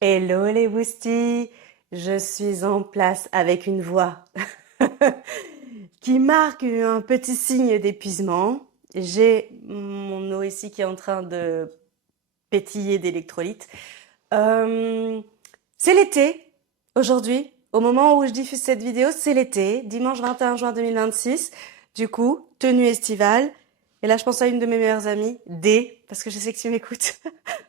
Hello les boosties, je suis en place avec une voix qui marque un petit signe d'épuisement. J'ai mon eau ici qui est en train de pétiller d'électrolytes. Euh, c'est l'été aujourd'hui. Au moment où je diffuse cette vidéo, c'est l'été, dimanche 21 juin 2026. Du coup, tenue estivale. Et là, je pense à une de mes meilleures amies, D, parce que je sais que tu m'écoutes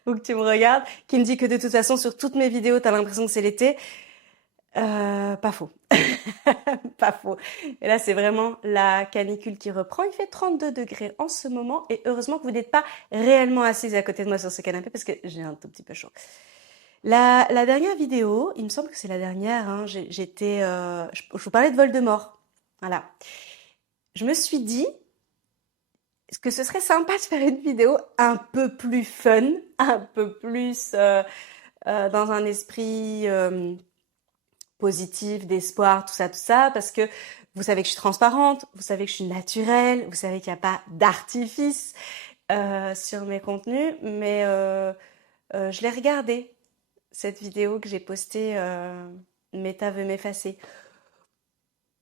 ou que tu me regardes, qui me dit que de toute façon, sur toutes mes vidéos, t'as l'impression que c'est l'été. Pas faux. Pas faux. Et là, c'est vraiment la canicule qui reprend. Il fait 32 degrés en ce moment. Et heureusement que vous n'êtes pas réellement assise à côté de moi sur ce canapé parce que j'ai un tout petit peu chaud. La dernière vidéo, il me semble que c'est la dernière, hein, je vous parlais de Voldemort. Voilà. Je me suis dit que ce serait sympa de faire une vidéo un peu plus fun, un peu plus dans un esprit positif, d'espoir, tout ça, parce que vous savez que je suis transparente, vous savez que je suis naturelle, vous savez qu'il n'y a pas d'artifice sur mes contenus, mais je l'ai regardée, cette vidéo que j'ai postée, Meta veut m'effacer.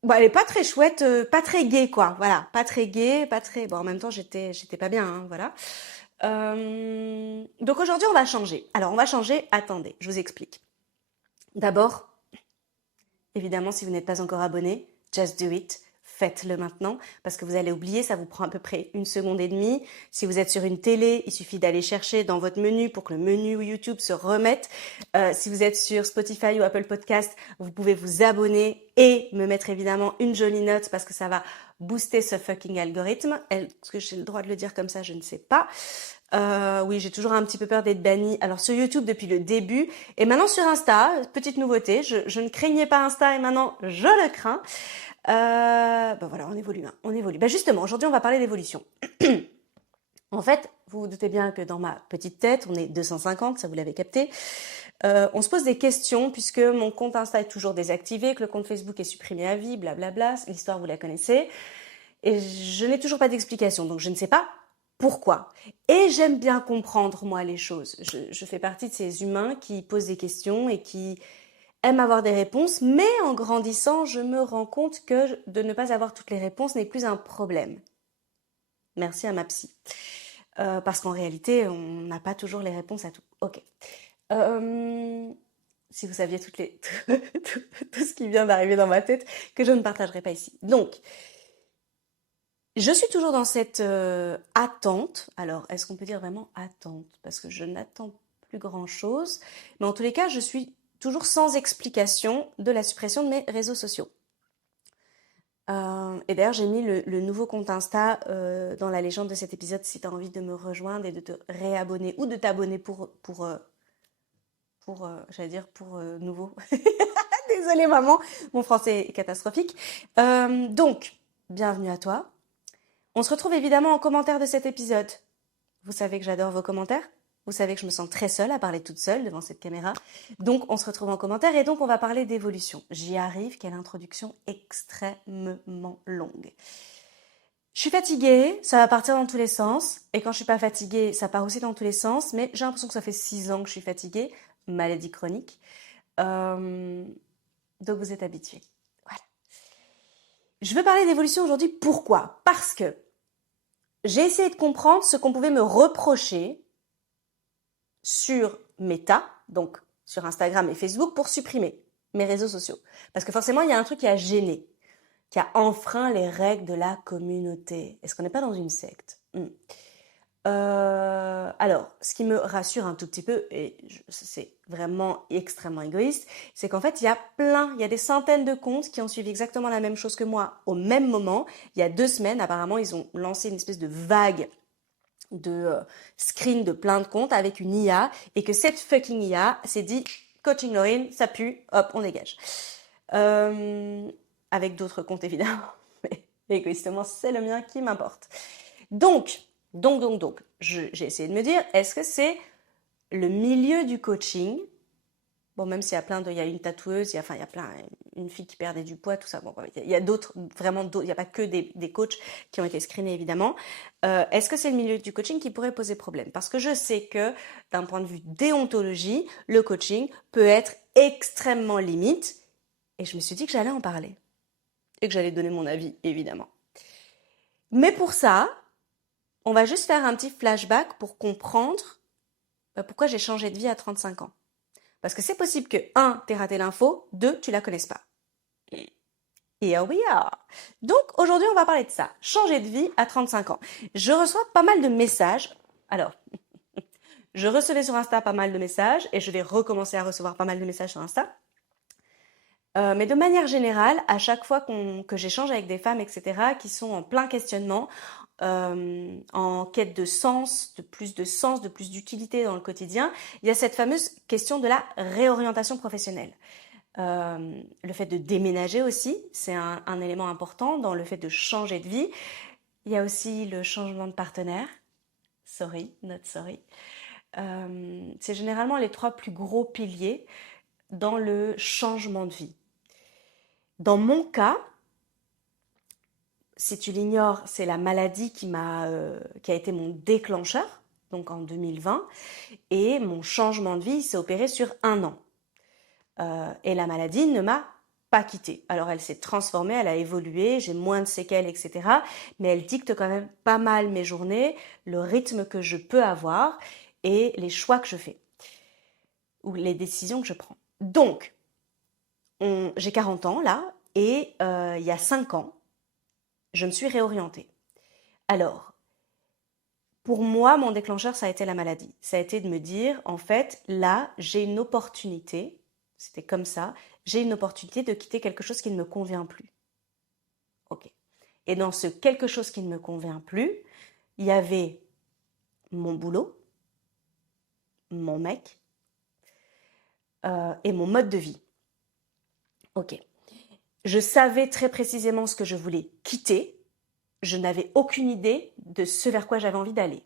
Bon, elle est pas très chouette, pas très gaie, quoi. Voilà, pas très gaie, pas très. Bon, en même temps, j'étais pas bien, hein, voilà. Donc aujourd'hui, on va changer. Alors, on va changer. Attendez, je vous explique. D'abord, évidemment, si vous n'êtes pas encore abonné, just do it. Faites-le maintenant parce que vous allez oublier, ça vous prend à peu près 1 seconde et demie. Si vous êtes sur une télé, il suffit d'aller chercher dans votre menu pour que le menu YouTube se remette. Si vous êtes sur Spotify ou Apple Podcast, vous pouvez vous abonner et me mettre évidemment une jolie note parce que ça va booster ce fucking algorithme. Est-ce que j'ai le droit de le dire comme ça? Je ne sais pas. Oui, j'ai toujours un petit peu peur d'être bannie. Alors sur YouTube depuis le début et maintenant sur Insta, petite nouveauté, je ne craignais pas Insta et maintenant je le crains. Ben voilà, on évolue, hein, on évolue. Ben justement, aujourd'hui on va parler d'évolution. En fait, vous vous doutez bien que dans ma petite tête, on est 250, ça vous l'avez capté. On se pose des questions puisque mon compte Insta est toujours désactivé, que le compte Facebook est supprimé à vie, blablabla. L'histoire vous la connaissez. Et je n'ai toujours pas d'explication, donc je ne sais pas pourquoi. Et j'aime bien comprendre, moi, les choses. Je fais partie de ces humains qui posent des questions et qui aiment avoir des réponses, mais en grandissant, je me rends compte que de ne pas avoir toutes les réponses n'est plus un problème. Merci à ma psy. Parce qu'en réalité, on n'a pas toujours les réponses à tout. Ok. Euh, si vous saviez tout ce qui vient d'arriver dans ma tête, que je ne partagerai pas ici. Donc, je suis toujours dans cette attente. Alors, est-ce qu'on peut dire vraiment attente? Parce que je n'attends plus grand-chose. Mais en tous les cas, je suis toujours sans explication de la suppression de mes réseaux sociaux. Et d'ailleurs, j'ai mis le nouveau compte Insta dans la légende de cet épisode si tu as envie de me rejoindre et de te réabonner ou de t'abonner j'allais dire pour nouveau. Désolée maman, mon français est catastrophique. Donc, bienvenue à toi. On se retrouve évidemment en commentaire de cet épisode. Vous savez que j'adore vos commentaires. Vous savez que je me sens très seule à parler toute seule devant cette caméra. Donc, on se retrouve en commentaire et donc on va parler d'évolution. J'y arrive, quelle introduction extrêmement longue. Je suis fatiguée, ça va partir dans tous les sens. Et quand je suis pas fatiguée, ça part aussi dans tous les sens. Mais j'ai l'impression que ça fait 6 ans que je suis fatiguée. Maladie chronique. Donc vous êtes habitués. Voilà. Je veux parler d'évolution aujourd'hui. Pourquoi? Parce que j'ai essayé de comprendre ce qu'on pouvait me reprocher sur Meta, donc sur Instagram et Facebook, pour supprimer mes réseaux sociaux. Parce que forcément, il y a un truc qui a gêné, qui a enfreint les règles de la communauté. Est-ce qu'on n'est pas dans une secte? Alors, ce qui me rassure un tout petit peu, et c'est vraiment extrêmement égoïste, c'est qu'en fait, il y a des centaines de comptes qui ont suivi exactement la même chose que moi au même moment. Il y a 2 semaines, apparemment, ils ont lancé une espèce de vague de screen de plein de comptes avec une IA et que cette fucking IA s'est dit coaching Laurine, ça pue, hop, on dégage. Avec d'autres comptes évidemment, mais égoïstement, c'est le mien qui m'importe. Donc, j'ai essayé de me dire, est-ce que c'est le milieu du coaching Bon, même s'il y a il y a une tatoueuse, il y a une fille qui perdait du poids, tout ça. Bon, il y a d'autres, vraiment d'autres, il n'y a pas que des coachs qui ont été screenés, évidemment. Est-ce que c'est le milieu du coaching qui pourrait poser problème? Parce que je sais que, d'un point de vue déontologie, le coaching peut être extrêmement limite. Et je me suis dit que j'allais en parler. Et que j'allais donner mon avis, évidemment. Mais pour ça, on va juste faire un petit flashback pour comprendre pourquoi j'ai changé de vie à 35 ans. Parce que c'est possible que, 1, t'aies raté l'info, 2, tu la connaisses pas. Here we are. Donc, aujourd'hui, on va parler de ça. Changer de vie à 35 ans. Je reçois pas mal de messages. Alors, je recevais sur Insta pas mal de messages et je vais recommencer à recevoir pas mal de messages sur Insta. Mais de manière générale, à chaque fois que j'échange avec des femmes, etc., qui sont en plein questionnement, en quête de sens, de plus d'utilité dans le quotidien, il y a cette fameuse question de la réorientation professionnelle. Le fait de déménager aussi, c'est un élément important dans le fait de changer de vie. Il y a aussi le changement de partenaire. Sorry, not sorry. C'est généralement les 3 plus gros piliers dans le changement de vie. Dans mon cas, si tu l'ignores, c'est la maladie qui a été mon déclencheur, donc en 2020, et mon changement de vie s'est opéré sur 1 an. Et la maladie ne m'a pas quittée. Alors elle s'est transformée, elle a évolué, j'ai moins de séquelles, etc. Mais elle dicte quand même pas mal mes journées, le rythme que je peux avoir et les choix que je fais ou les décisions que je prends. Donc, j'ai 40 ans là et il y a 5 ans, je me suis réorientée. Alors, pour moi, mon déclencheur, ça a été la maladie. Ça a été de me dire, en fait, là, j'ai une opportunité, c'était comme ça, j'ai une opportunité de quitter quelque chose qui ne me convient plus. Ok. Et dans ce quelque chose qui ne me convient plus, il y avait mon boulot, mon mec et mon mode de vie. Ok. Je savais très précisément ce que je voulais quitter. Je n'avais aucune idée de ce vers quoi j'avais envie d'aller.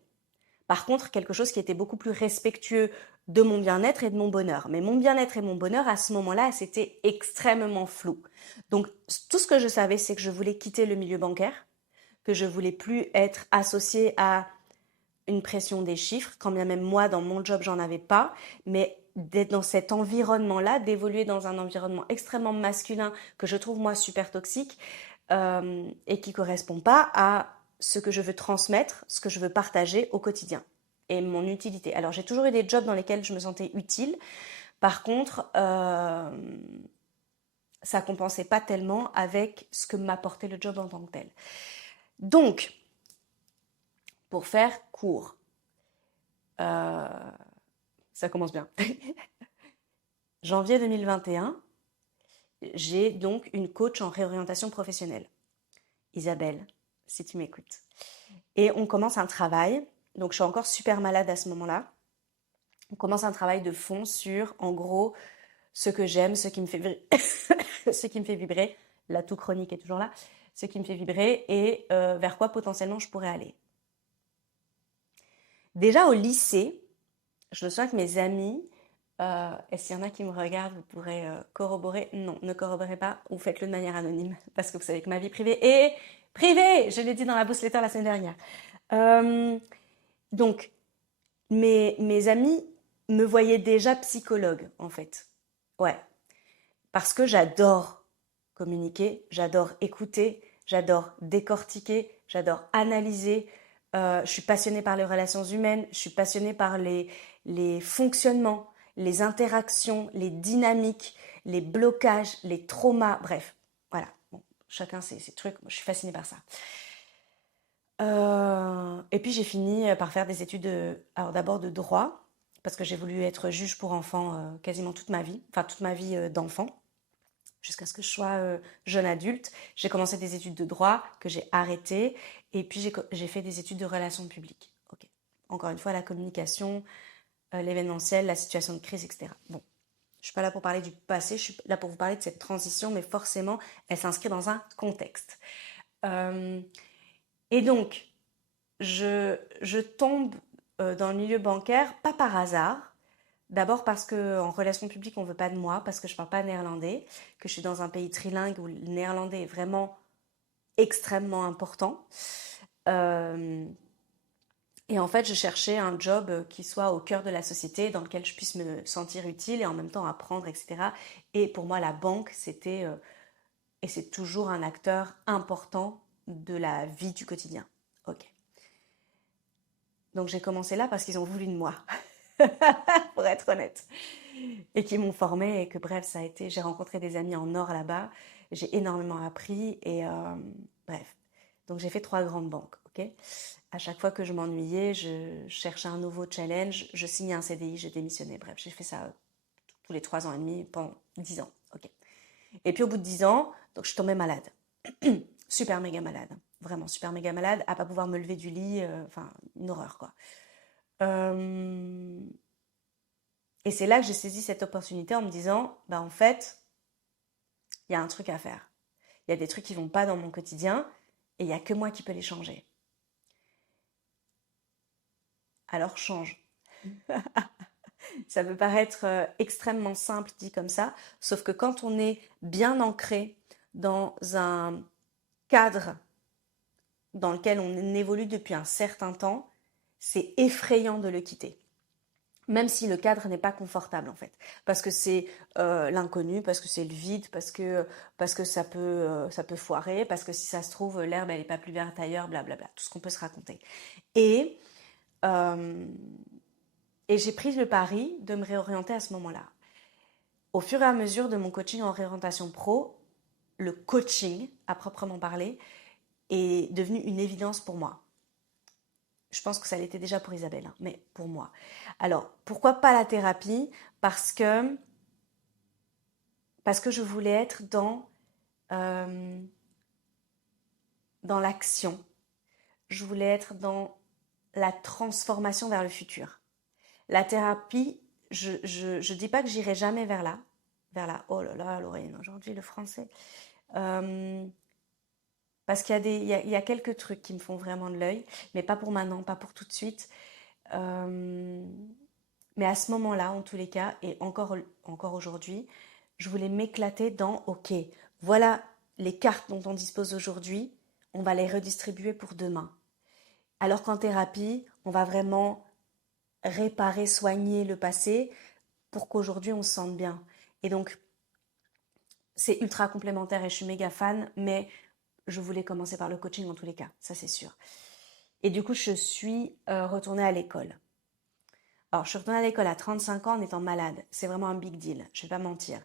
Par contre, quelque chose qui était beaucoup plus respectueux de mon bien-être et de mon bonheur. Mais mon bien-être et mon bonheur, à ce moment-là, c'était extrêmement flou. Donc, tout ce que je savais, c'est que je voulais quitter le milieu bancaire, que je voulais plus être associée à une pression des chiffres, quand bien même moi, dans mon job, j'en avais pas, mais d'être dans cet environnement-là, d'évoluer dans un environnement extrêmement masculin que je trouve moi super toxique et qui correspond pas à ce que je veux transmettre, ce que je veux partager au quotidien et mon utilité. Alors j'ai toujours eu des jobs dans lesquels je me sentais utile. Par contre, ça compensait pas tellement avec ce que m'apportait le job en tant que tel. Donc, pour faire court, ça commence bien. Janvier 2021, j'ai donc une coach en réorientation professionnelle. Isabelle, si tu m'écoutes. Et on commence un travail, donc je suis encore super malade à ce moment-là. On commence un travail de fond sur, en gros, ce que j'aime, ce qui me fait vibrer, ce qui me fait vibrer, l'atout chronique est toujours là, ce qui me fait vibrer et vers quoi potentiellement je pourrais aller. Déjà au lycée, je me souviens que mes amis, et s'il y en a qui me regardent, vous pourrez corroborer. Non, ne corroborez pas ou faites-le de manière anonyme parce que vous savez que ma vie privée est privée. Je l'ai dit dans la newsletter la semaine dernière. Donc, mes amis me voyaient déjà psychologue en fait. Ouais, parce que j'adore communiquer, j'adore écouter, j'adore décortiquer, j'adore analyser. Je suis passionnée par les relations humaines, je suis passionnée par les fonctionnements, les interactions, les dynamiques, les blocages, les traumas, bref, voilà. Bon, chacun ses trucs, moi, je suis fascinée par ça. Et puis j'ai fini par faire des études, alors d'abord de droit, parce que j'ai voulu être juge pour enfants quasiment toute ma vie, enfin toute ma vie d'enfant, jusqu'à ce que je sois jeune adulte. J'ai commencé des études de droit que j'ai arrêtées, et puis j'ai fait des études de relations publiques. Ok. Encore une fois, la communication, l'événementiel, la situation de crise, etc. Bon, je suis pas là pour parler du passé, je suis là pour vous parler de cette transition, mais forcément, elle s'inscrit dans un contexte. Et donc, je tombe dans le milieu bancaire, pas par hasard, D'abord parce qu'en relations publiques, on ne veut pas de moi, parce que je ne parle pas néerlandais, que je suis dans un pays trilingue où le néerlandais est vraiment extrêmement important. Euh, et en fait, je cherchais un job qui soit au cœur de la société, dans lequel je puisse me sentir utile et en même temps apprendre, etc. Et pour moi, la banque, c'était, et c'est toujours un acteur important de la vie du quotidien. Ok. Donc j'ai commencé là parce qu'ils ont voulu de moi, pour être honnête. Et qui m'ont formée et que bref, ça a été, j'ai rencontré des amis en or là-bas, j'ai énormément appris et bref. Donc j'ai fait 3 grandes banques, ok. À chaque fois que je m'ennuyais, je cherchais un nouveau challenge, je signais un CDI, je démissionnais. Bref, j'ai fait ça tous les 3 ans et demi pendant 10 ans, ok. Et puis au bout de 10 ans, donc je suis tombée malade, super méga malade, vraiment super méga malade, à pas pouvoir me lever du lit, enfin une horreur quoi. Euh, Et c'est là que j'ai saisi cette opportunité en me disant, bah en fait, il y a un truc à faire. Il y a des trucs qui vont pas dans mon quotidien et il y a que moi qui peux les changer. Alors change. Ça peut paraître extrêmement simple dit comme ça, sauf que quand on est bien ancré dans un cadre dans lequel on évolue depuis un certain temps, c'est effrayant de le quitter. Même si le cadre n'est pas confortable en fait, parce que c'est l'inconnu, parce que c'est le vide, parce que ça peut foirer, parce que si ça se trouve l'herbe elle est pas plus verte ailleurs, blablabla, tout ce qu'on peut se raconter. Et euh, et j'ai pris le pari de me réorienter à ce moment-là. Au fur et à mesure de mon coaching en réorientation pro, le coaching à proprement parler est devenu une évidence pour moi. Je pense que ça l'était déjà pour Isabelle, hein, mais pour moi. Alors, pourquoi pas la thérapie? Parce que je voulais être euh, dans l'action. Je voulais être dans la transformation vers le futur. La thérapie, je dis pas que j'irai jamais vers là. Vers là. Oh là là, Lorraine, aujourd'hui le français. Euh, Parce qu'il y a il y a quelques trucs qui me font vraiment de l'œil, mais pas pour maintenant, pas pour tout de suite. Euh, mais à ce moment-là, en tous les cas, et encore aujourd'hui, je voulais m'éclater dans, ok, voilà les cartes dont on dispose aujourd'hui, on va les redistribuer pour demain. Alors qu'en thérapie, on va vraiment réparer, soigner le passé pour qu'aujourd'hui on se sente bien. Et donc, c'est ultra complémentaire et je suis méga fan, mais je voulais commencer par le coaching en tous les cas, ça c'est sûr. Et du coup, je suis retournée à l'école. Alors, je suis retournée à l'école à 35 ans en étant malade. C'est vraiment un big deal, je ne vais pas mentir.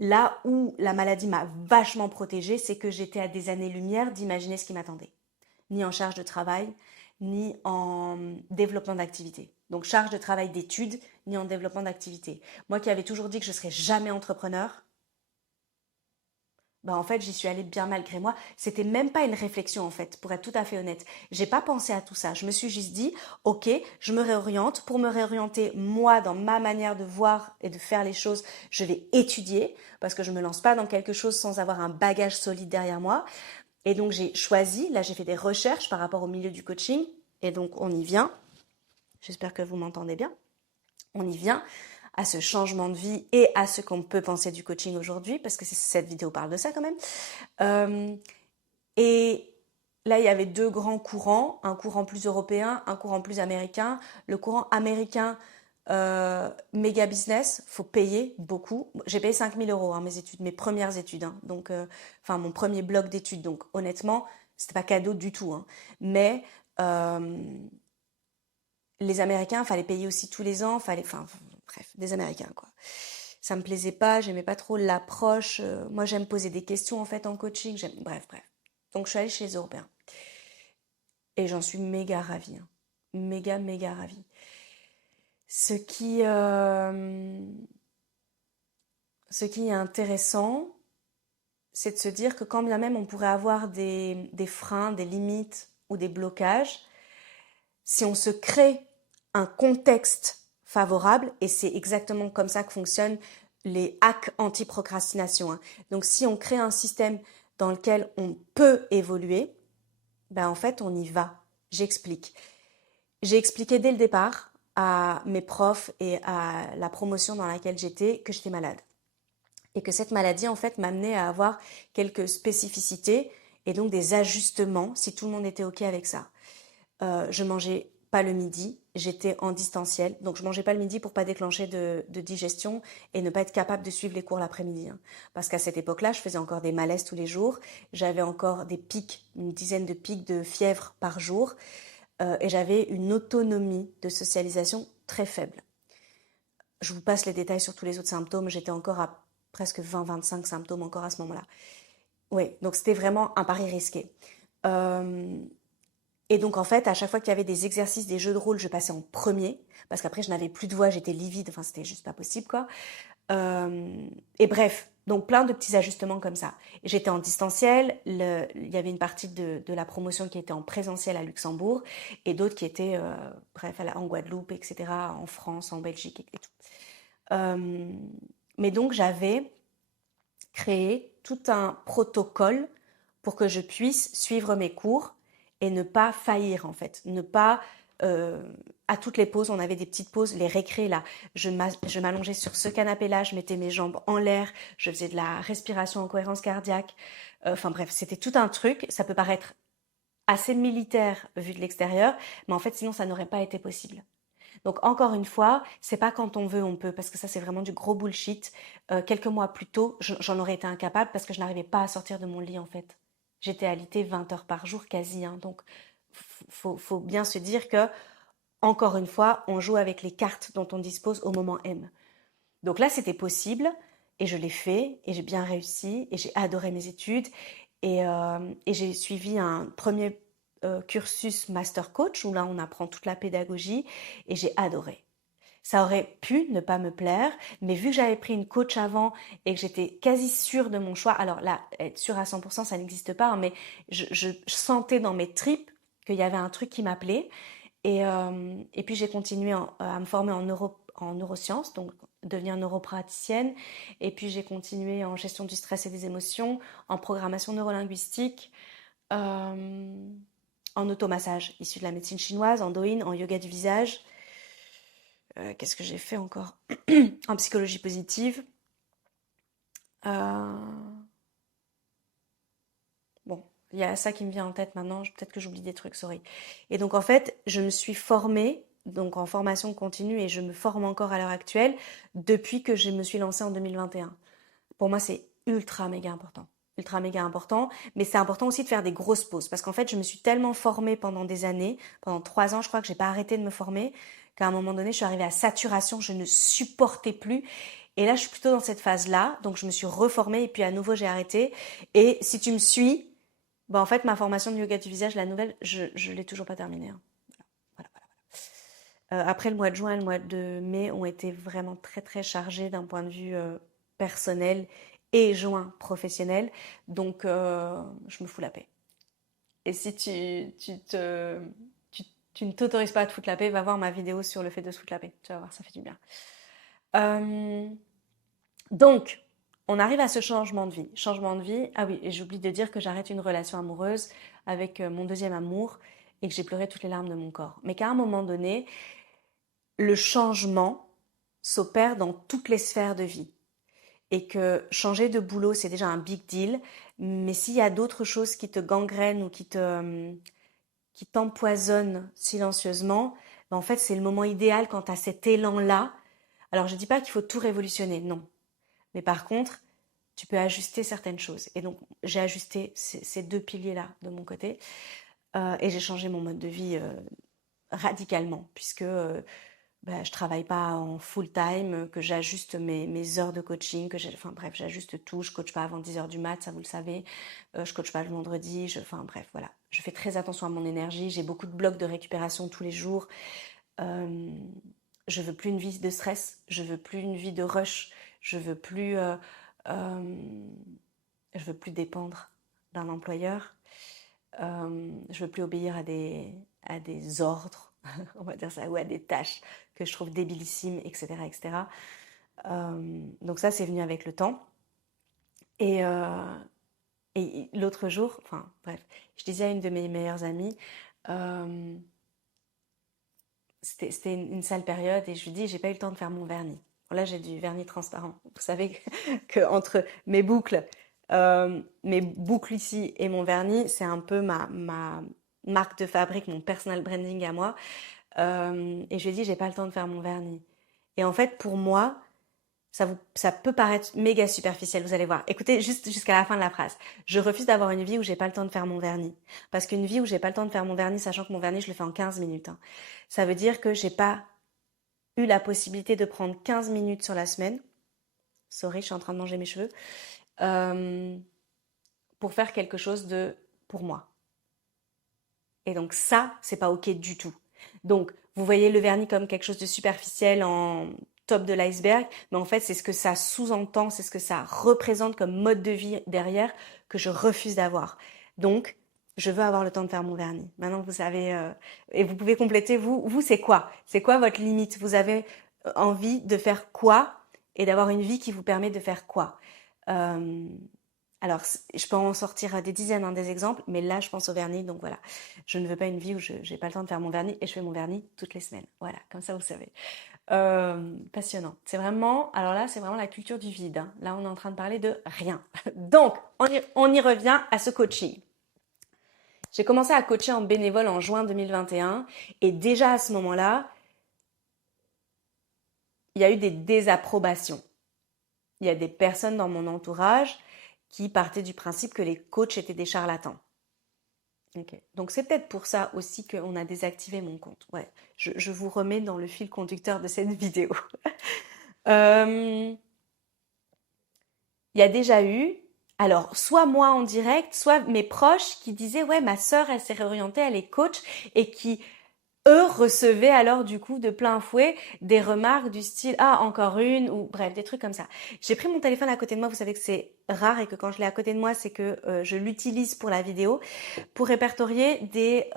Là où la maladie m'a vachement protégée, c'est que j'étais à des années-lumière d'imaginer ce qui m'attendait. Ni en charge de travail, ni en développement d'activité. Donc, charge de travail d'études, ni en développement d'activité. Moi qui avais toujours dit que je ne serais jamais entrepreneur, bah en fait, j'y suis allée bien malgré moi. C'était même pas une réflexion en fait, pour être tout à fait honnête. J'ai pas pensé à tout ça. Je me suis juste dit, ok, je me réoriente. Pour me réorienter, moi, dans ma manière de voir et de faire les choses, je vais étudier parce que je me lance pas dans quelque chose sans avoir un bagage solide derrière moi. Et donc j'ai choisi. Là, j'ai fait des recherches par rapport au milieu du coaching. Et donc on y vient. J'espère que vous m'entendez bien. On y vient à ce changement de vie et à ce qu'on peut penser du coaching aujourd'hui, parce que cette vidéo parle de ça quand même. Et là, il y avait 2 grands courants, un courant plus européen, un courant plus américain. Le courant américain, méga business, faut payer beaucoup. J'ai payé 5 000 euros, hein, mes études, mes premières études, hein, donc, enfin mon premier bloc d'études. Donc honnêtement, c'était pas cadeau du tout. Hein. Mais les Américains, fallait payer aussi tous les ans, enfin bref, des Américains quoi. Ça me plaisait pas, j'aimais pas trop l'approche. Moi, j'aime poser des questions en fait en coaching. Bref. Donc, je suis allée chez les Européens et j'en suis méga ravie, hein. Méga ravie. Ce qui est intéressant, c'est de se dire que quand bien même on pourrait avoir des freins, des limites ou des blocages, si on se crée un contexte favorable, et c'est exactement comme ça que fonctionnent les hacks anti-procrastination. Hein. Donc si on crée un système dans lequel on peut évoluer, ben en fait on y va. J'explique. J'ai expliqué dès le départ à mes profs et à la promotion dans laquelle j'étais que j'étais malade. Et que cette maladie, en fait, m'amenait à avoir quelques spécificités et donc des ajustements si tout le monde était OK avec ça. Je mangeais pas le midi, j'étais en distanciel, donc je mangeais pas le midi pour pas déclencher de digestion et ne pas être capable de suivre les cours l'après-midi. Hein. Parce qu'à cette époque-là, je faisais encore des malaises tous les jours, j'avais encore des pics, une dizaine de pics de fièvre par jour, et j'avais une autonomie de socialisation très faible. Je vous passe les détails sur tous les autres symptômes, j'étais encore à presque 20-25 symptômes encore à ce moment-là. Oui, donc c'était vraiment un pari risqué. Et donc en fait, à chaque fois qu'il y avait des exercices, des jeux de rôle, je passais en premier, parce qu'après je n'avais plus de voix, j'étais livide, enfin c'était juste pas possible quoi. Et bref, donc plein de petits ajustements comme ça. J'étais en distanciel, il y avait une partie de la promotion qui était en présentiel à Luxembourg, et d'autres qui étaient, bref, en Guadeloupe, etc., en France, en Belgique et tout. Mais donc j'avais créé tout un protocole pour que je puisse suivre mes cours et ne pas faillir en fait, ne pas à toutes les pauses, on avait des petites pauses, les récrés là, je m'allongeais sur ce canapé là, je mettais mes jambes en l'air, je faisais de la respiration en cohérence cardiaque, enfin bref, c'était tout un truc, ça peut paraître assez militaire vu de l'extérieur, mais en fait sinon ça n'aurait pas été possible. Donc encore une fois, c'est pas quand on veut on peut, parce que ça c'est vraiment du gros bullshit. Quelques mois plus tôt, j'en aurais été incapable parce que je n'arrivais pas à sortir de mon lit en fait. J'étais alitée 20 heures par jour quasi, hein, donc faut bien se dire que, encore une fois, on joue avec les cartes dont on dispose au moment M. Donc là c'était possible, et je l'ai fait, et j'ai bien réussi, et j'ai adoré mes études, et j'ai suivi un premier cursus master coach où là on apprend toute la pédagogie et j'ai adoré. Ça aurait pu ne pas me plaire, mais vu que j'avais pris une coach avant et que j'étais quasi sûre de mon choix, alors là, être sûre à 100%, ça n'existe pas, hein, mais je sentais dans mes tripes qu'il y avait un truc qui m'appelait. Et puis j'ai continué à me former en neurosciences, donc devenir neuropraticienne. Et puis j'ai continué en gestion du stress et des émotions, en programmation neurolinguistique, euh, en automassage issu de la médecine chinoise, en Douyin, en yoga du visage. Qu'est-ce que j'ai fait encore? En psychologie positive. Euh, Bon, il y a ça qui me vient en tête maintenant. Peut-être que j'oublie des trucs, sorry. Et donc en fait, je me suis formée, donc en formation continue, et je me forme encore à l'heure actuelle depuis que je me suis lancée en 2021. Pour moi, c'est ultra méga important. Ultra méga important, mais c'est important aussi de faire des grosses pauses parce qu'en fait, je me suis tellement formée pendant des années, pendant 3 ans, je crois que j'ai pas arrêté de me former, qu'à un moment donné, je suis arrivée à saturation, je ne supportais plus. Et là, je suis plutôt dans cette phase-là, donc je me suis reformée et puis à nouveau, j'ai arrêté. Et si tu me suis, bah en fait, ma formation de yoga du visage, la nouvelle, je l'ai toujours pas terminée. Hein. Voilà, voilà, voilà. Après, le mois de juin et le mois de mai ont été vraiment très très chargés d'un point de vue personnel et joint professionnel. Donc, je me fous la paix. Et si tu ne t'autorises pas à te foutre la paix, va voir ma vidéo sur le fait de se foutre la paix. Tu vas voir, ça fait du bien. Euh, donc, on arrive à ce changement de vie. Changement de vie, ah oui, et j'oublie de dire que j'arrête une relation amoureuse avec mon deuxième amour et que j'ai pleuré toutes les larmes de mon corps. Mais qu'à un moment donné, le changement s'opère dans toutes les sphères de vie. Et que changer de boulot, c'est déjà un big deal. Mais s'il y a d'autres choses qui te gangrènent ou qui t'empoisonnent silencieusement, ben en fait, c'est le moment idéal quand tu as cet élan-là. Alors, je ne dis pas qu'il faut tout révolutionner, non. Mais par contre, tu peux ajuster certaines choses. Et donc, j'ai ajusté ces deux piliers-là de mon côté. Et j'ai changé mon mode de vie radicalement, puisque je travaille pas en full time, que j'ajuste mes heures de coaching, enfin bref, j'ajuste tout. Je coach pas avant 10 heures du mat, ça vous le savez. Je coach pas le vendredi. Enfin bref, voilà. Je fais très attention à mon énergie. J'ai beaucoup de blocs de récupération tous les jours. Je veux plus une vie de stress. Je veux plus une vie de rush. Je veux plus, je veux plus dépendre d'un employeur. Je veux plus obéir à des ordres, on va dire ça, ou à des tâches que je trouve débilissimes, etc., etc. Donc ça, c'est venu avec le temps. Et, euh, et l'autre jour, enfin bref, je disais à une de mes meilleures amies, c'était une sale période et je lui dis, j'ai pas eu le temps de faire mon vernis. Bon, là, j'ai du vernis transparent. Vous savez que entre mes boucles ici et mon vernis, c'est un peu ma marque de fabrique, mon personal branding à moi. Et je lui ai dit, j'ai pas le temps de faire mon vernis. Et en fait, pour moi, ça peut paraître méga superficiel, vous allez voir. Écoutez juste jusqu'à la fin de la phrase. Je refuse d'avoir une vie où j'ai pas le temps de faire mon vernis. Parce qu'une vie où j'ai pas le temps de faire mon vernis, sachant que mon vernis, je le fais en 15 minutes, hein, ça veut dire que j'ai pas eu la possibilité de prendre 15 minutes sur la semaine. Sorry, je suis en train de manger mes cheveux. euh, pour faire quelque chose pour moi. Et donc ça, c'est pas ok du tout. Donc, vous voyez le vernis comme quelque chose de superficiel en top de l'iceberg, mais en fait, c'est ce que ça sous-entend, c'est ce que ça représente comme mode de vie derrière que je refuse d'avoir. Donc, je veux avoir le temps de faire mon vernis. Maintenant, vous savez, et vous pouvez compléter, vous, c'est quoi? C'est quoi votre limite? Vous avez envie de faire quoi et d'avoir une vie qui vous permet de faire quoi? Euh, alors, je peux en sortir des dizaines, hein, des exemples, mais là, je pense au vernis, donc voilà. Je ne veux pas une vie où je n'ai pas le temps de faire mon vernis et je fais mon vernis toutes les semaines. Voilà, comme ça, vous savez. Passionnant. C'est vraiment, alors là, c'est vraiment la culture du vide, hein. Là, on est en train de parler de rien. Donc, on y revient à ce coaching. J'ai commencé à coacher en bénévole en juin 2021 et déjà à ce moment-là, il y a eu des désapprobations. Il y a des personnes dans mon entourage qui partaient du principe que les coachs étaient des charlatans. Okay. Donc c'est peut-être pour ça aussi qu'on a désactivé mon compte. Ouais, je vous remets dans le fil conducteur de cette vidéo. Il y a déjà eu, alors soit moi en direct, soit mes proches qui disaient ouais ma sœur elle s'est réorientée, elle est coach et qui eux recevaient alors du coup de plein fouet des remarques du style ah encore une ou bref des trucs comme ça. J'ai pris mon téléphone à côté de moi, vous savez que c'est rare et que quand je l'ai à côté de moi c'est que je l'utilise pour la vidéo pour répertorier des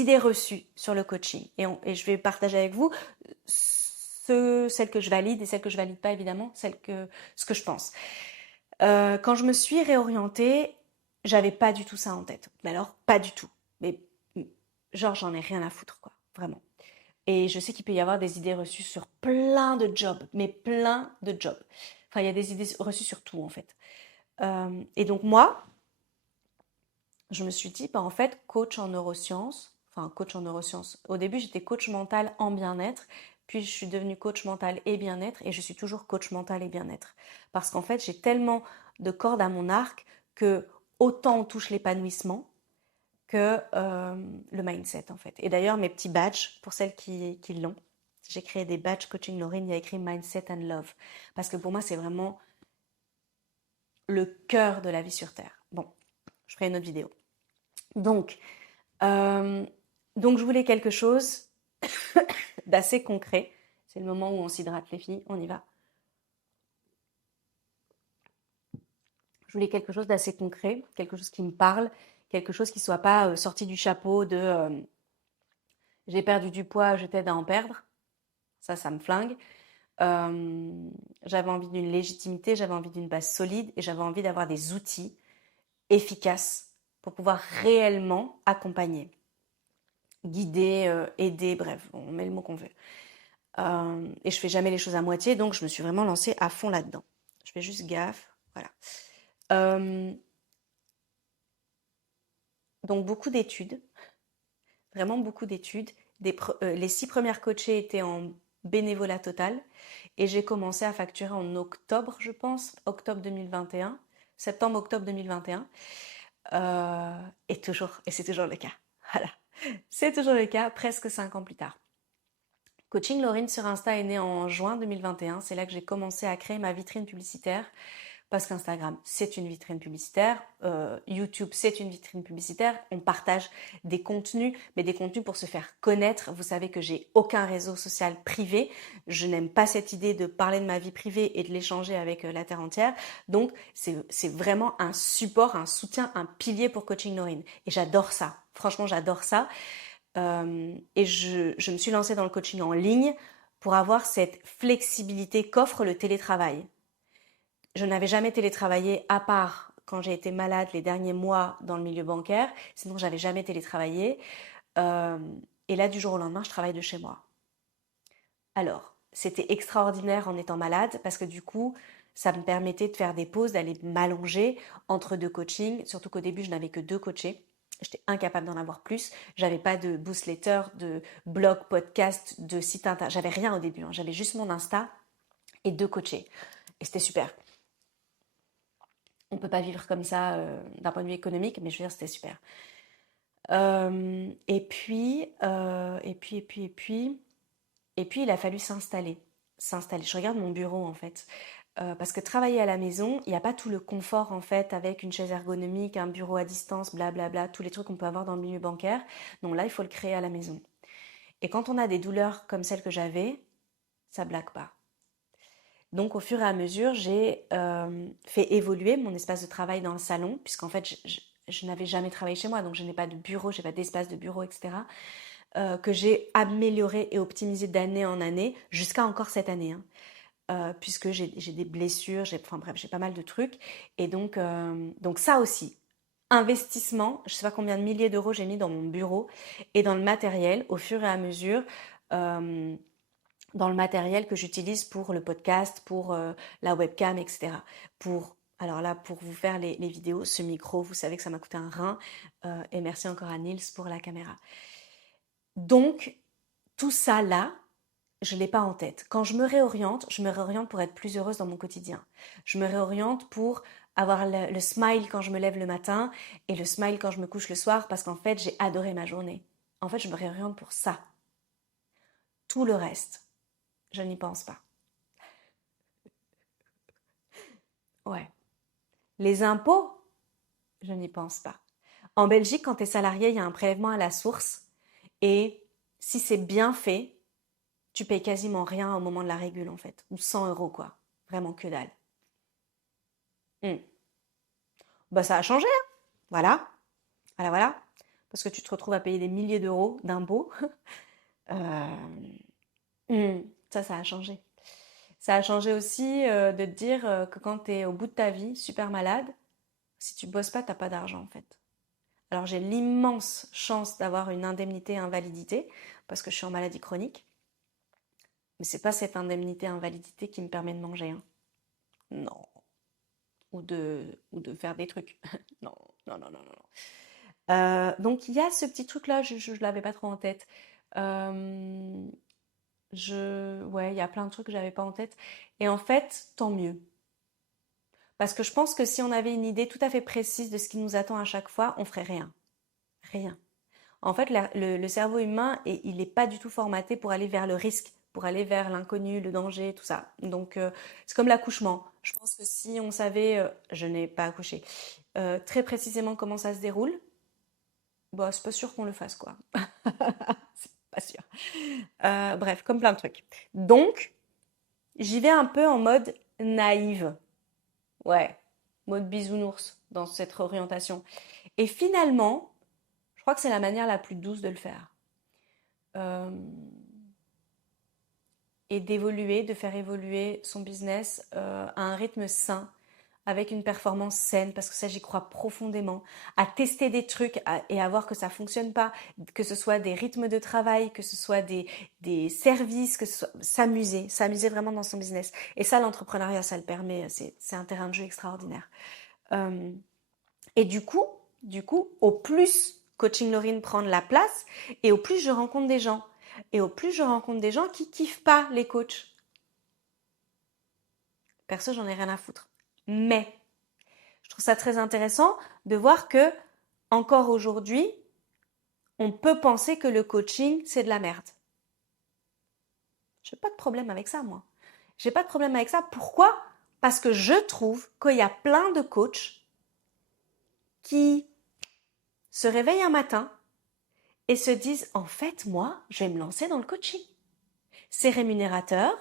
idées reçues sur le coaching et je vais partager avec vous celles que je valide et celles que je valide pas évidemment, ce que je pense. Quand je me suis réorientée, j'avais pas du tout ça en tête. Mais alors pas du tout. Mais genre j'en ai rien à foutre quoi, vraiment. Et je sais qu'il peut y avoir des idées reçues sur plein de jobs, mais plein de jobs. Enfin, il y a des idées reçues sur tout en fait. Et donc moi, je me suis dit, bah, en fait, coach en neurosciences, enfin coach en neurosciences. Au début, j'étais coach mental en bien-être, puis je suis devenue coach mental et bien-être, et je suis toujours coach mental et bien-être. Parce qu'en fait, j'ai tellement de cordes à mon arc que autant on touche l'épanouissement que le mindset en fait. Et d'ailleurs, mes petits badges, pour celles qui l'ont, j'ai créé des badges coaching Laurine, il y a écrit Mindset and Love. Parce que pour moi, c'est vraiment le cœur de la vie sur Terre. Bon, je ferai une autre vidéo. Donc, je voulais quelque chose d'assez concret. C'est le moment où on s'hydrate les filles, on y va. Je voulais quelque chose d'assez concret, quelque chose qui me parle, quelque chose qui ne soit pas sorti du chapeau de j'ai perdu du poids, je t'aide à en perdre. Ça me flingue. J'avais envie d'une légitimité, j'avais envie d'une base solide et j'avais envie d'avoir des outils efficaces pour pouvoir réellement accompagner, guider, aider, bref, on met le mot qu'on veut. Et je fais jamais les choses à moitié, donc je me suis vraiment lancée à fond là-dedans. Je fais juste gaffe, voilà. Donc beaucoup d'études, vraiment beaucoup d'études. Les 6 premières coachées étaient en bénévolat total et j'ai commencé à facturer en octobre, je pense, octobre 2021, septembre-octobre 2021. Et c'est toujours le cas. Voilà, c'est toujours le cas, presque 5 ans plus tard. Coaching Laurine sur Insta est né en juin 2021. C'est là que j'ai commencé à créer ma vitrine publicitaire. Parce qu'Instagram, c'est une vitrine publicitaire. YouTube, c'est une vitrine publicitaire. On partage des contenus, mais des contenus pour se faire connaître. Vous savez que j'ai aucun réseau social privé. Je n'aime pas cette idée de parler de ma vie privée et de l'échanger avec la terre entière. Donc, c'est vraiment un support, un soutien, un pilier pour Coaching Laurine. Et j'adore ça. Franchement, j'adore ça. Et je me suis lancée dans le coaching en ligne pour avoir cette flexibilité qu'offre le télétravail. Je n'avais jamais télétravaillé à part quand j'ai été malade les derniers mois dans le milieu bancaire. Sinon, j'avais jamais télétravaillé. Et là, du jour au lendemain, je travaille de chez moi. Alors, c'était extraordinaire en étant malade parce que du coup, ça me permettait de faire des pauses, d'aller m'allonger entre deux coachings. Surtout qu'au début, je n'avais que deux coachés. J'étais incapable d'en avoir plus. J'avais pas de boostletter, de blog, podcast, de site internet. J'avais rien au début. J'avais juste mon Insta et deux coachés. Et c'était super. On peut pas vivre comme ça d'un point de vue économique, mais je veux dire, c'était super. Et puis, il a fallu s'installer. S'installer. Je regarde mon bureau en fait. Parce que travailler à la maison, il n'y a pas tout le confort en fait avec une chaise ergonomique, un bureau à distance, blablabla, tous les trucs qu'on peut avoir dans le milieu bancaire. Donc là, il faut le créer à la maison. Et quand on a des douleurs comme celles que j'avais, ça blague pas. Donc au fur et à mesure, j'ai fait évoluer mon espace de travail dans le salon, puisqu'en fait, je n'avais jamais travaillé chez moi, donc je n'ai pas de bureau, je n'ai pas d'espace de bureau, etc. Que j'ai amélioré et optimisé d'année en année, jusqu'à encore cette année. Hein. Puisque j'ai des blessures, enfin bref, j'ai pas mal de trucs. Et donc ça aussi, investissement, je sais pas combien de milliers d'euros j'ai mis dans mon bureau et dans le matériel au fur et à mesure, euh, dans le matériel que j'utilise pour le podcast, pour la webcam, etc. Alors là, pour vous faire les vidéos, ce micro, vous savez que ça m'a coûté un rein. Et merci encore à Nils pour la caméra. Donc, tout ça là, je ne l'ai pas en tête. Quand je me réoriente pour être plus heureuse dans mon quotidien. Je me réoriente pour avoir le smile quand je me lève le matin et le smile quand je me couche le soir parce qu'en fait, j'ai adoré ma journée. En fait, je me réoriente pour ça. Tout le reste, je n'y pense pas. Ouais. Les impôts, je n'y pense pas. En Belgique, quand tu es salarié, il y a un prélèvement à la source et si c'est bien fait, tu payes quasiment rien au moment de la régule en fait. Ou 100 euros quoi. Vraiment que dalle. Hmm. Bah ça a changé, hein. Voilà. Voilà, voilà. Parce que tu te retrouves à payer des milliers d'euros d'impôts. Ça a changé. Ça a changé aussi de te dire que quand tu es au bout de ta vie, super malade, si tu bosses pas, t'as pas d'argent en fait. Alors j'ai l'immense chance d'avoir une indemnité invalidité parce que je suis en maladie chronique. Mais c'est pas cette indemnité invalidité qui me permet de manger. Hein. Non. Ou de faire des trucs. Non, non, non, non, non. Donc il y a ce petit truc-là, je ne l'avais pas trop en tête. Euh, ouais, il y a plein de trucs que j'avais pas en tête. Et en fait, tant mieux. Parce que je pense que si on avait une idée tout à fait précise de ce qui nous attend à chaque fois, on ferait rien. Rien. En fait, le cerveau humain, il n'est pas du tout formaté pour aller vers le risque, pour aller vers l'inconnu, le danger, tout ça. Donc, c'est comme l'accouchement. Je pense que si on savait, je n'ai pas accouché, très précisément comment ça se déroule, bah, c'est pas sûr qu'on le fasse, quoi. C'est pas sûr. Bref, comme plein de trucs. Donc, j'y vais un peu en mode naïve. Ouais, mode bisounours dans cette orientation. Et finalement, je crois que c'est la manière la plus douce de le faire. Euh, et d'évoluer, de faire évoluer son business à un rythme sain, avec une performance saine, parce que ça j'y crois profondément, à tester des trucs et à voir que ça fonctionne pas, que ce soit des rythmes de travail, que ce soit des services, que ce soit s'amuser vraiment dans son business. Et ça, l'entrepreneuriat, ça le permet, c'est un terrain de jeu extraordinaire. Euh, et du coup, au plus Coaching Laurine prend de la place, et au plus je rencontre des gens. Et au plus je rencontre des gens qui kiffent pas les coachs. Perso, j'en ai rien à foutre. Mais je trouve ça très intéressant de voir que, encore aujourd'hui, on peut penser que le coaching, c'est de la merde. J'ai pas de problème avec ça, moi. J'ai pas de problème avec ça. Pourquoi? Parce que je trouve qu'il y a plein de coachs qui se réveillent un matin et se disent, en fait, moi, je vais me lancer dans le coaching. C'est rémunérateur,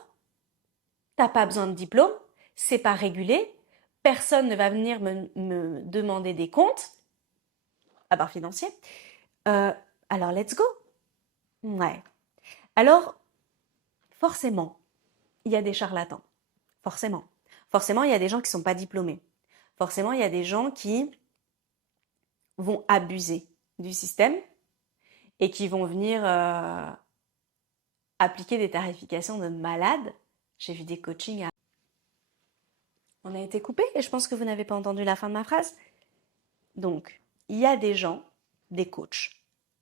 t'as pas besoin de diplôme, c'est pas régulé, personne ne va venir me demander des comptes, à part financier. Euh, alors, let's go. Ouais. Alors, forcément, il y a des charlatans. Forcément. Forcément, il y a des gens qui ne sont pas diplômés. Forcément, il y a des gens qui vont abuser du système et qui vont venir appliquer des tarifications de malades. J'ai vu des coachings à... On a été coupé et je pense que vous n'avez pas entendu la fin de ma phrase. Donc, il y a des gens, des coachs,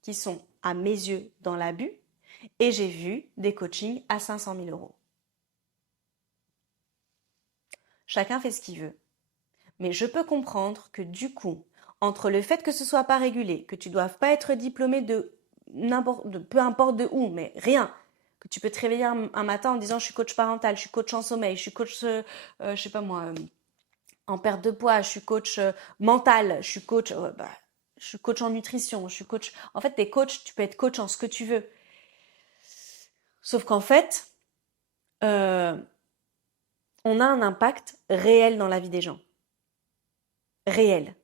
qui sont à mes yeux dans l'abus et j'ai vu des coachings à 500 000 euros. Chacun fait ce qu'il veut. Mais je peux comprendre que du coup, entre le fait que ce soit pas régulé, que tu ne doives pas être diplômé de peu importe de où, mais rien, que tu peux te réveiller un matin en disant je suis coach parental, je suis coach en sommeil, je suis coach, je sais pas moi, en perte de poids, je suis coach mental, je suis coach en nutrition, je suis coach. En fait, t'es coach, tu peux être coach en ce que tu veux. Sauf qu'en fait, on a un impact réel dans la vie des gens. Réel.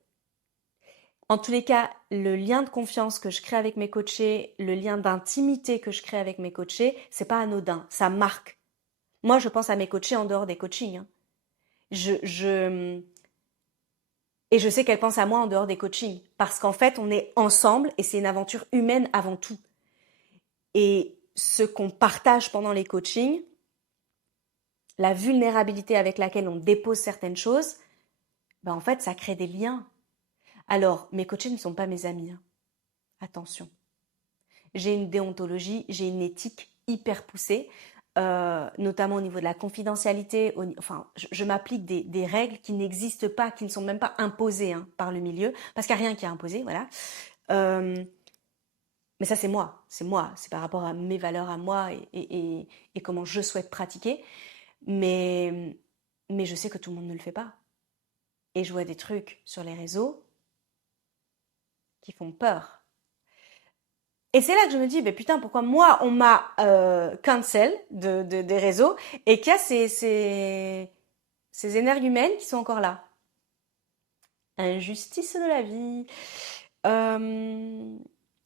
En tous les cas, le lien de confiance que je crée avec mes coachés, le lien d'intimité que je crée avec mes coachés, c'est pas anodin, ça marque. Moi, je pense à mes coachés en dehors des coachings. Hein. Et je sais qu'elles pensent à moi en dehors des coachings. Parce qu'en fait, on est ensemble et c'est une aventure humaine avant tout. Et ce qu'on partage pendant les coachings, la vulnérabilité avec laquelle on dépose certaines choses, ben en fait, ça crée des liens. Alors, mes coachés ne sont pas mes amis. Hein. Attention. J'ai une déontologie, j'ai une éthique hyper poussée, notamment au niveau de la confidentialité. Je m'applique des règles qui n'existent pas, qui ne sont même pas imposées hein, par le milieu, parce qu'il n'y a rien qui est imposé, voilà. Mais ça, c'est moi, c'est par rapport à mes valeurs à moi et comment je souhaite pratiquer. Mais je sais que tout le monde ne le fait pas. Et je vois des trucs sur les réseaux qui font peur. Et c'est là que je me dis, ben putain, pourquoi moi, on m'a cancel des réseaux et qu'il y a ces énergumènes qui sont encore là. Injustice de la vie.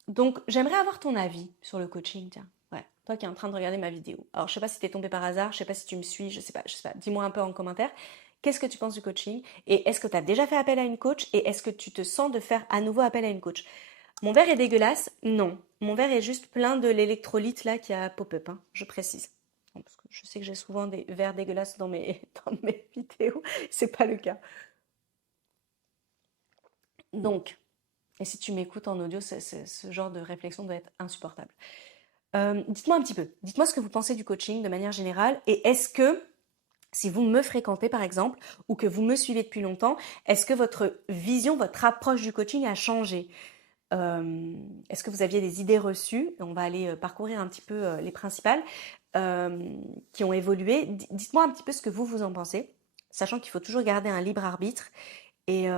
Donc, j'aimerais avoir ton avis sur le coaching, tiens. Ouais, toi qui es en train de regarder ma vidéo. Alors, je sais pas si t'es tombé par hasard, je sais pas si tu me suis, je sais pas. Dis-moi un peu en commentaire. Qu'est-ce que tu penses du coaching? Et est-ce que tu as déjà fait appel à une coach? Et est-ce que tu te sens de faire à nouveau appel à une coach? Mon verre est dégueulasse? Non. Mon verre est juste plein de l'électrolyte là qui a pop-up, hein, je précise. Bon, parce que je sais que j'ai souvent des verres dégueulasses dans mes vidéos. C'est pas le cas. Donc, et si tu m'écoutes en audio, ce genre de réflexion doit être insupportable. Dites-moi un petit peu. Dites-moi ce que vous pensez du coaching de manière générale. Et est-ce que, si vous me fréquentez par exemple, ou que vous me suivez depuis longtemps, est-ce que votre vision, votre approche du coaching a changé? Est-ce que vous aviez des idées reçues? On va aller parcourir un petit peu les principales qui ont évolué. Dites-moi un petit peu ce que vous en pensez, sachant qu'il faut toujours garder un libre arbitre et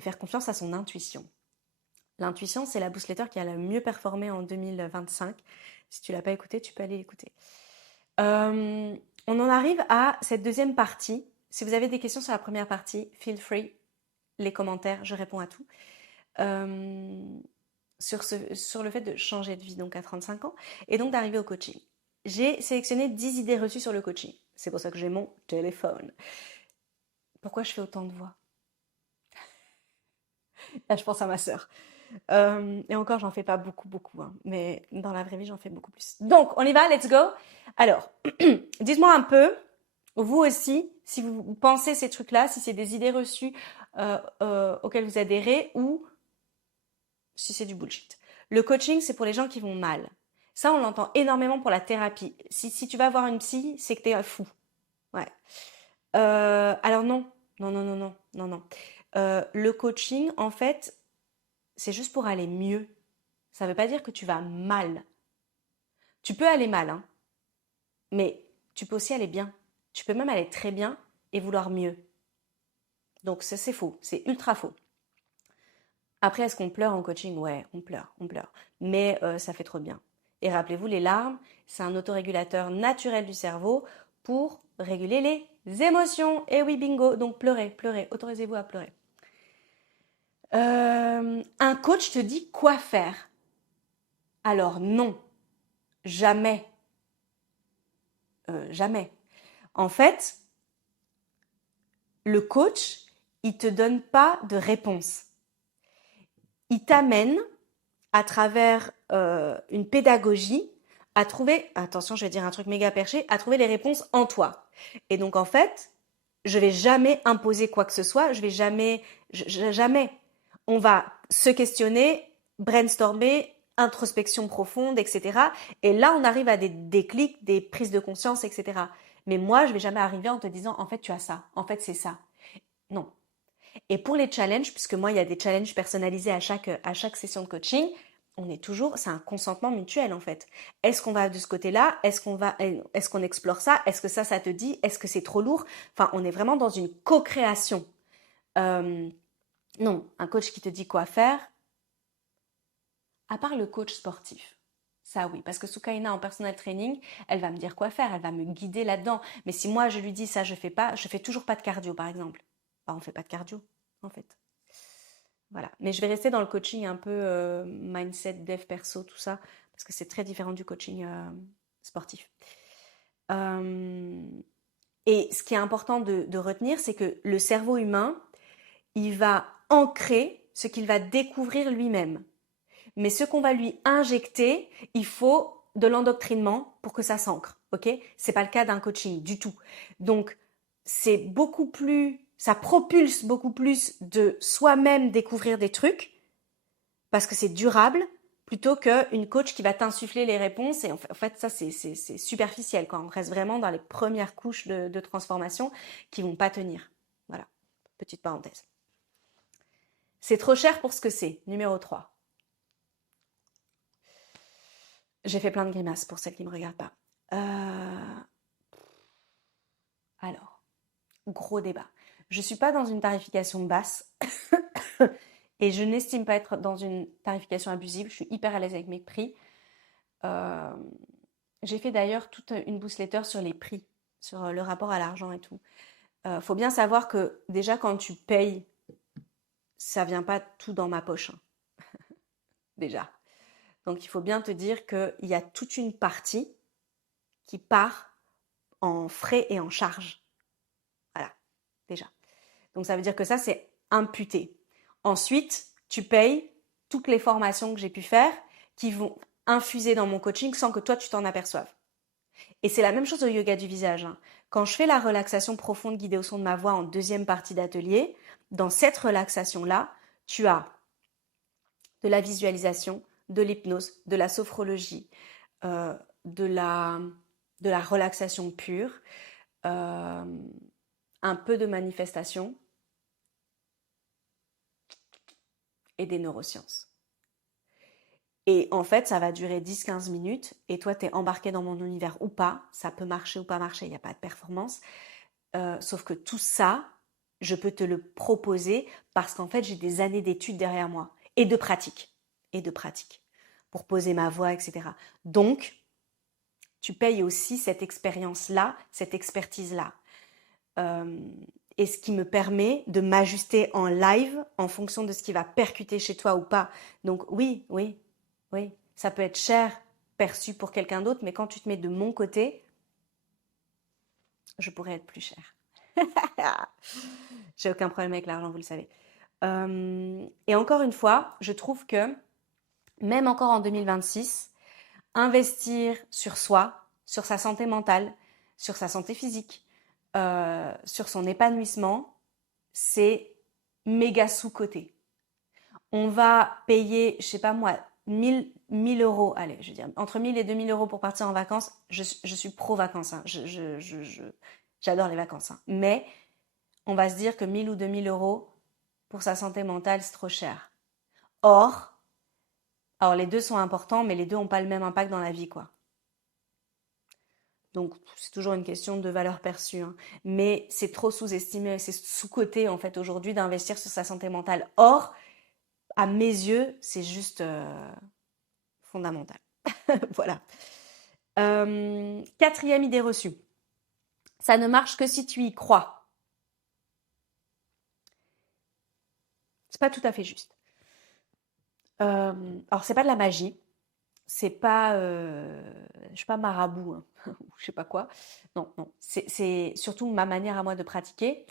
faire confiance à son intuition. L'intuition, c'est la boostletter qui a le mieux performé en 2025. Si tu l'as pas écouté, tu peux aller l'écouter. On en arrive à cette deuxième partie. Si vous avez des questions sur la première partie, feel free, les commentaires, je réponds à tout. Sur le fait de changer de vie donc à 35 ans et donc d'arriver au coaching. J'ai sélectionné 10 idées reçues sur le coaching. C'est pour ça que j'ai mon téléphone. Pourquoi je fais autant de voix? Là, je pense à ma sœur. Et encore, j'en fais pas beaucoup, hein, mais dans la vraie vie, j'en fais beaucoup plus. Donc, on y va, let's go. Alors, dites-moi un peu, vous aussi, si vous pensez ces trucs-là, si c'est des idées reçues auxquelles vous adhérez ou si c'est du bullshit. Le coaching, c'est pour les gens qui vont mal. Ça, on l'entend énormément pour la thérapie. Si tu vas voir une psy, c'est que t'es fou. Ouais. Alors non. Non. Le coaching, en fait, c'est juste pour aller mieux. Ça ne veut pas dire que tu vas mal. Tu peux aller mal, hein, mais tu peux aussi aller bien. Tu peux même aller très bien et vouloir mieux. Donc ça, c'est faux. C'est ultra faux. Après, est-ce qu'on pleure en coaching? Ouais, on pleure. Mais ça fait trop de bien. Et rappelez-vous, les larmes, c'est un autorégulateur naturel du cerveau pour réguler les émotions. Et oui, bingo, donc pleurez, autorisez-vous à pleurer. Un coach te dit quoi faire? Alors non, jamais. Jamais. En fait, le coach, il te donne pas de réponse. Il t'amène à travers une pédagogie, à trouver, attention, je vais dire un truc méga perché, à trouver les réponses en toi. Et donc, en fait, je vais jamais imposer quoi que ce soit, je vais jamais, jamais. On va se questionner, brainstormer, introspection profonde, etc. Et là, on arrive à des déclics, des prises de conscience, etc. Mais moi, je vais jamais arriver en te disant, en fait, tu as ça, en fait, c'est ça. Non. Et pour les challenges, puisque moi, il y a des challenges personnalisés à chaque session de coaching, on est toujours, c'est un consentement mutuel en fait. Est-ce qu'on va de ce côté-là? Est-ce qu'on explore ça? Est-ce que ça te dit? Est-ce que c'est trop lourd? Enfin, on est vraiment dans une co-création. Non, un coach qui te dit quoi faire, à part le coach sportif. Ça oui, parce que Soukaina en personal training, elle va me dire quoi faire, elle va me guider là-dedans. Mais si moi je lui dis ça, je fais pas, je fais toujours pas de cardio par exemple. Enfin, on fait pas de cardio en fait. Voilà. Mais je vais rester dans le coaching un peu mindset, dev perso, tout ça, parce que c'est très différent du coaching sportif. Et ce qui est important de retenir, c'est que le cerveau humain, il va ancrer ce qu'il va découvrir lui-même. Mais ce qu'on va lui injecter, il faut de l'endoctrinement pour que ça s'ancre. Ok? C'est pas le cas d'un coaching du tout. Donc, c'est beaucoup plus, ça propulse beaucoup plus de soi-même découvrir des trucs parce que c'est durable plutôt qu'une coach qui va t'insuffler les réponses. Et en fait ça, c'est superficiel quand on reste vraiment dans les premières couches de transformation qui vont pas tenir. Voilà, petite parenthèse. C'est trop cher pour ce que c'est, numéro 3. J'ai fait plein de grimaces pour celles qui ne me regardent pas. Alors, gros débat. Je ne suis pas dans une tarification basse et je n'estime pas être dans une tarification abusive. Je suis hyper à l'aise avec mes prix. J'ai fait d'ailleurs toute une newsletter sur les prix, sur le rapport à l'argent et tout. Faut bien savoir que déjà quand tu payes, ça vient pas tout dans ma poche. Hein. Déjà. Donc il faut bien te dire qu'il y a toute une partie qui part en frais et en charges. Voilà, déjà. Donc ça veut dire que ça, c'est imputé. Ensuite, tu payes toutes les formations que j'ai pu faire qui vont infuser dans mon coaching sans que toi, tu t'en aperçoives. Et c'est la même chose au yoga du visage. Hein. Quand je fais la relaxation profonde guidée au son de ma voix en deuxième partie d'atelier, dans cette relaxation-là, tu as de la visualisation, de l'hypnose, de la sophrologie, de la relaxation pure, un peu de manifestation et des neurosciences. Et en fait, ça va durer 10-15 minutes et toi, tu es embarqué dans mon univers ou pas. Ça peut marcher ou pas marcher, il n'y a pas de performance. Sauf que tout ça, je peux te le proposer parce qu'en fait, j'ai des années d'études derrière moi et de pratique. Et de pratique. Pour poser ma voix, etc. Donc, tu payes aussi cette expérience-là, cette expertise-là. Et ce qui me permet de m'ajuster en live en fonction de ce qui va percuter chez toi ou pas. Donc oui, ça peut être cher perçu pour quelqu'un d'autre, mais quand tu te mets de mon côté, je pourrais être plus cher. J'ai aucun problème avec l'argent, vous le savez. Et encore une fois, je trouve que même encore en 2026, investir sur soi, sur sa santé mentale, sur sa santé physique, sur son épanouissement, c'est méga sous-coté. On va payer, je sais pas moi, 1000 euros, allez, je veux dire, entre 1000 et 2000 euros pour partir en vacances. Je suis pro-vacances, hein. J'adore les vacances. Hein. Mais on va se dire que 1000 ou 2000 euros pour sa santé mentale, c'est trop cher. Or, alors les deux sont importants, mais les deux n'ont pas le même impact dans la vie, quoi. Donc, c'est toujours une question de valeur perçue. Hein. Mais c'est trop sous-estimé, c'est sous-coté, en fait, aujourd'hui, d'investir sur sa santé mentale. Or, à mes yeux, c'est juste fondamental. Voilà. Quatrième idée reçue. Ça ne marche que si tu y crois. C'est pas tout à fait juste. Alors, c'est pas de la magie. C'est pas, je suis pas marabout, hein, ou je sais pas quoi. Non. C'est surtout ma manière à moi de pratiquer.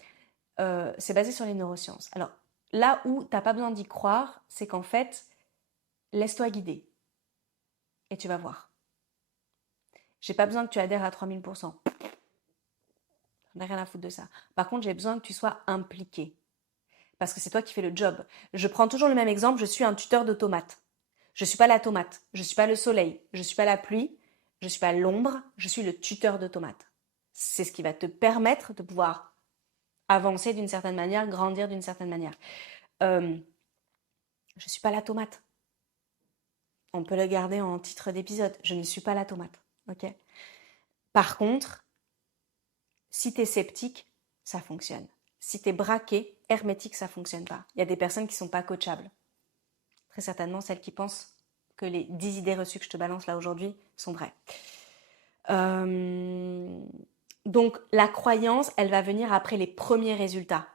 C'est basé sur les neurosciences. Alors, là où t'as pas besoin d'y croire, c'est qu'en fait, laisse-toi guider et tu vas voir. J'ai pas besoin que tu adhères à 3000%. J'en ai rien à foutre de ça. Par contre, j'ai besoin que tu sois impliqué. Parce que c'est toi qui fais le job. Je prends toujours le même exemple, je suis un tuteur de tomates. Je ne suis pas la tomate, je ne suis pas le soleil, je ne suis pas la pluie, je ne suis pas l'ombre, je suis le tuteur de tomates. C'est ce qui va te permettre de pouvoir avancer d'une certaine manière, grandir d'une certaine manière. Je ne suis pas la tomate. On peut le garder en titre d'épisode. Je ne suis pas la tomate. Ok. Par contre, si tu es sceptique, ça fonctionne. Si tu es braqué, hermétique, ça ne fonctionne pas. Il y a des personnes qui ne sont pas coachables. Très certainement celles qui pensent que les 10 idées reçues que je te balance là aujourd'hui sont vraies. Donc la croyance, elle va venir après les premiers résultats.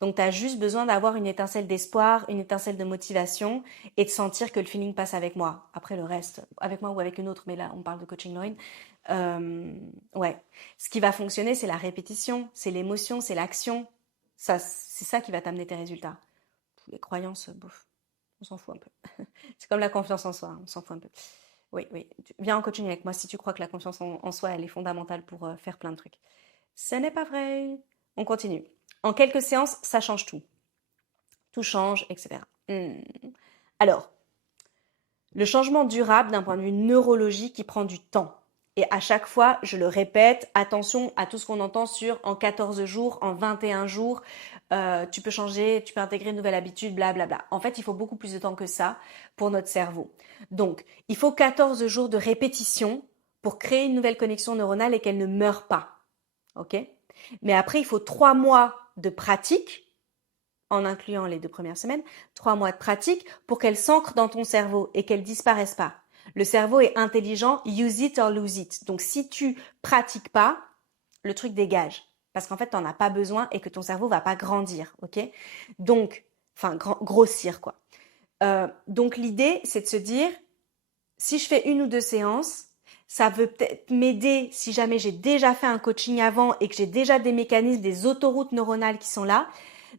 Donc tu as juste besoin d'avoir une étincelle d'espoir, une étincelle de motivation et de sentir que le feeling passe avec moi. Après le reste, avec moi ou avec une autre, mais là on parle de coaching Laurine. Ouais. Ce qui va fonctionner, c'est la répétition, c'est l'émotion, c'est l'action. Ça, c'est ça qui va t'amener tes résultats. Les croyances, bouf, on s'en fout un peu. C'est comme la confiance en soi, hein, on s'en fout un peu. Oui, oui. Viens en coaching avec moi si tu crois que la confiance en soi, elle est fondamentale pour faire plein de trucs. Ce n'est pas vrai. On continue. En quelques séances, ça change tout. Tout change, etc. Alors, le changement durable d'un point de vue neurologique, il prend du temps. Et à chaque fois, je le répète, attention à tout ce qu'on entend sur en 14 jours, en 21 jours, tu peux changer, tu peux intégrer une nouvelle habitude, blablabla. En fait, il faut beaucoup plus de temps que ça pour notre cerveau. Donc, il faut 14 jours de répétition pour créer une nouvelle connexion neuronale et qu'elle ne meure pas. Ok ? Mais après, il faut 3 mois de pratique, en incluant les 2 premières semaines, 3 mois de pratique pour qu'elle s'ancre dans ton cerveau et qu'elle disparaisse pas. Le cerveau est intelligent, use it or lose it. Donc si tu pratiques pas, le truc dégage. Parce qu'en fait, tu n'en as pas besoin et que ton cerveau va pas grandir, ok ? Donc, enfin, grossir, quoi. Donc l'idée, c'est de se dire, si je fais 1 ou 2 séances, ça veut peut-être m'aider si jamais j'ai déjà fait un coaching avant et que j'ai déjà des mécanismes, des autoroutes neuronales qui sont là.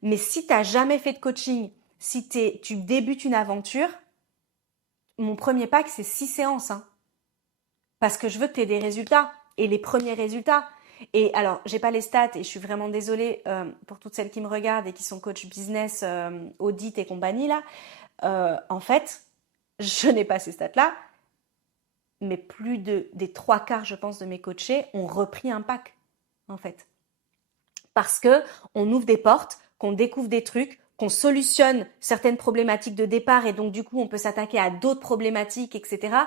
Mais si tu n'as jamais fait de coaching, si tu débutes une aventure, mon premier pack, c'est 6 séances. Hein. Parce que je veux que tu aies des résultats et les premiers résultats. Et alors, j'ai pas les stats et je suis vraiment désolée pour toutes celles qui me regardent et qui sont coach business, audit et compagnie là. En fait, je n'ai pas ces stats-là, mais plus des 3/4, je pense, de mes coachés ont repris un pack, en fait. Parce que on ouvre des portes, qu'on découvre des trucs, qu'on solutionne certaines problématiques de départ et donc du coup, on peut s'attaquer à d'autres problématiques, etc.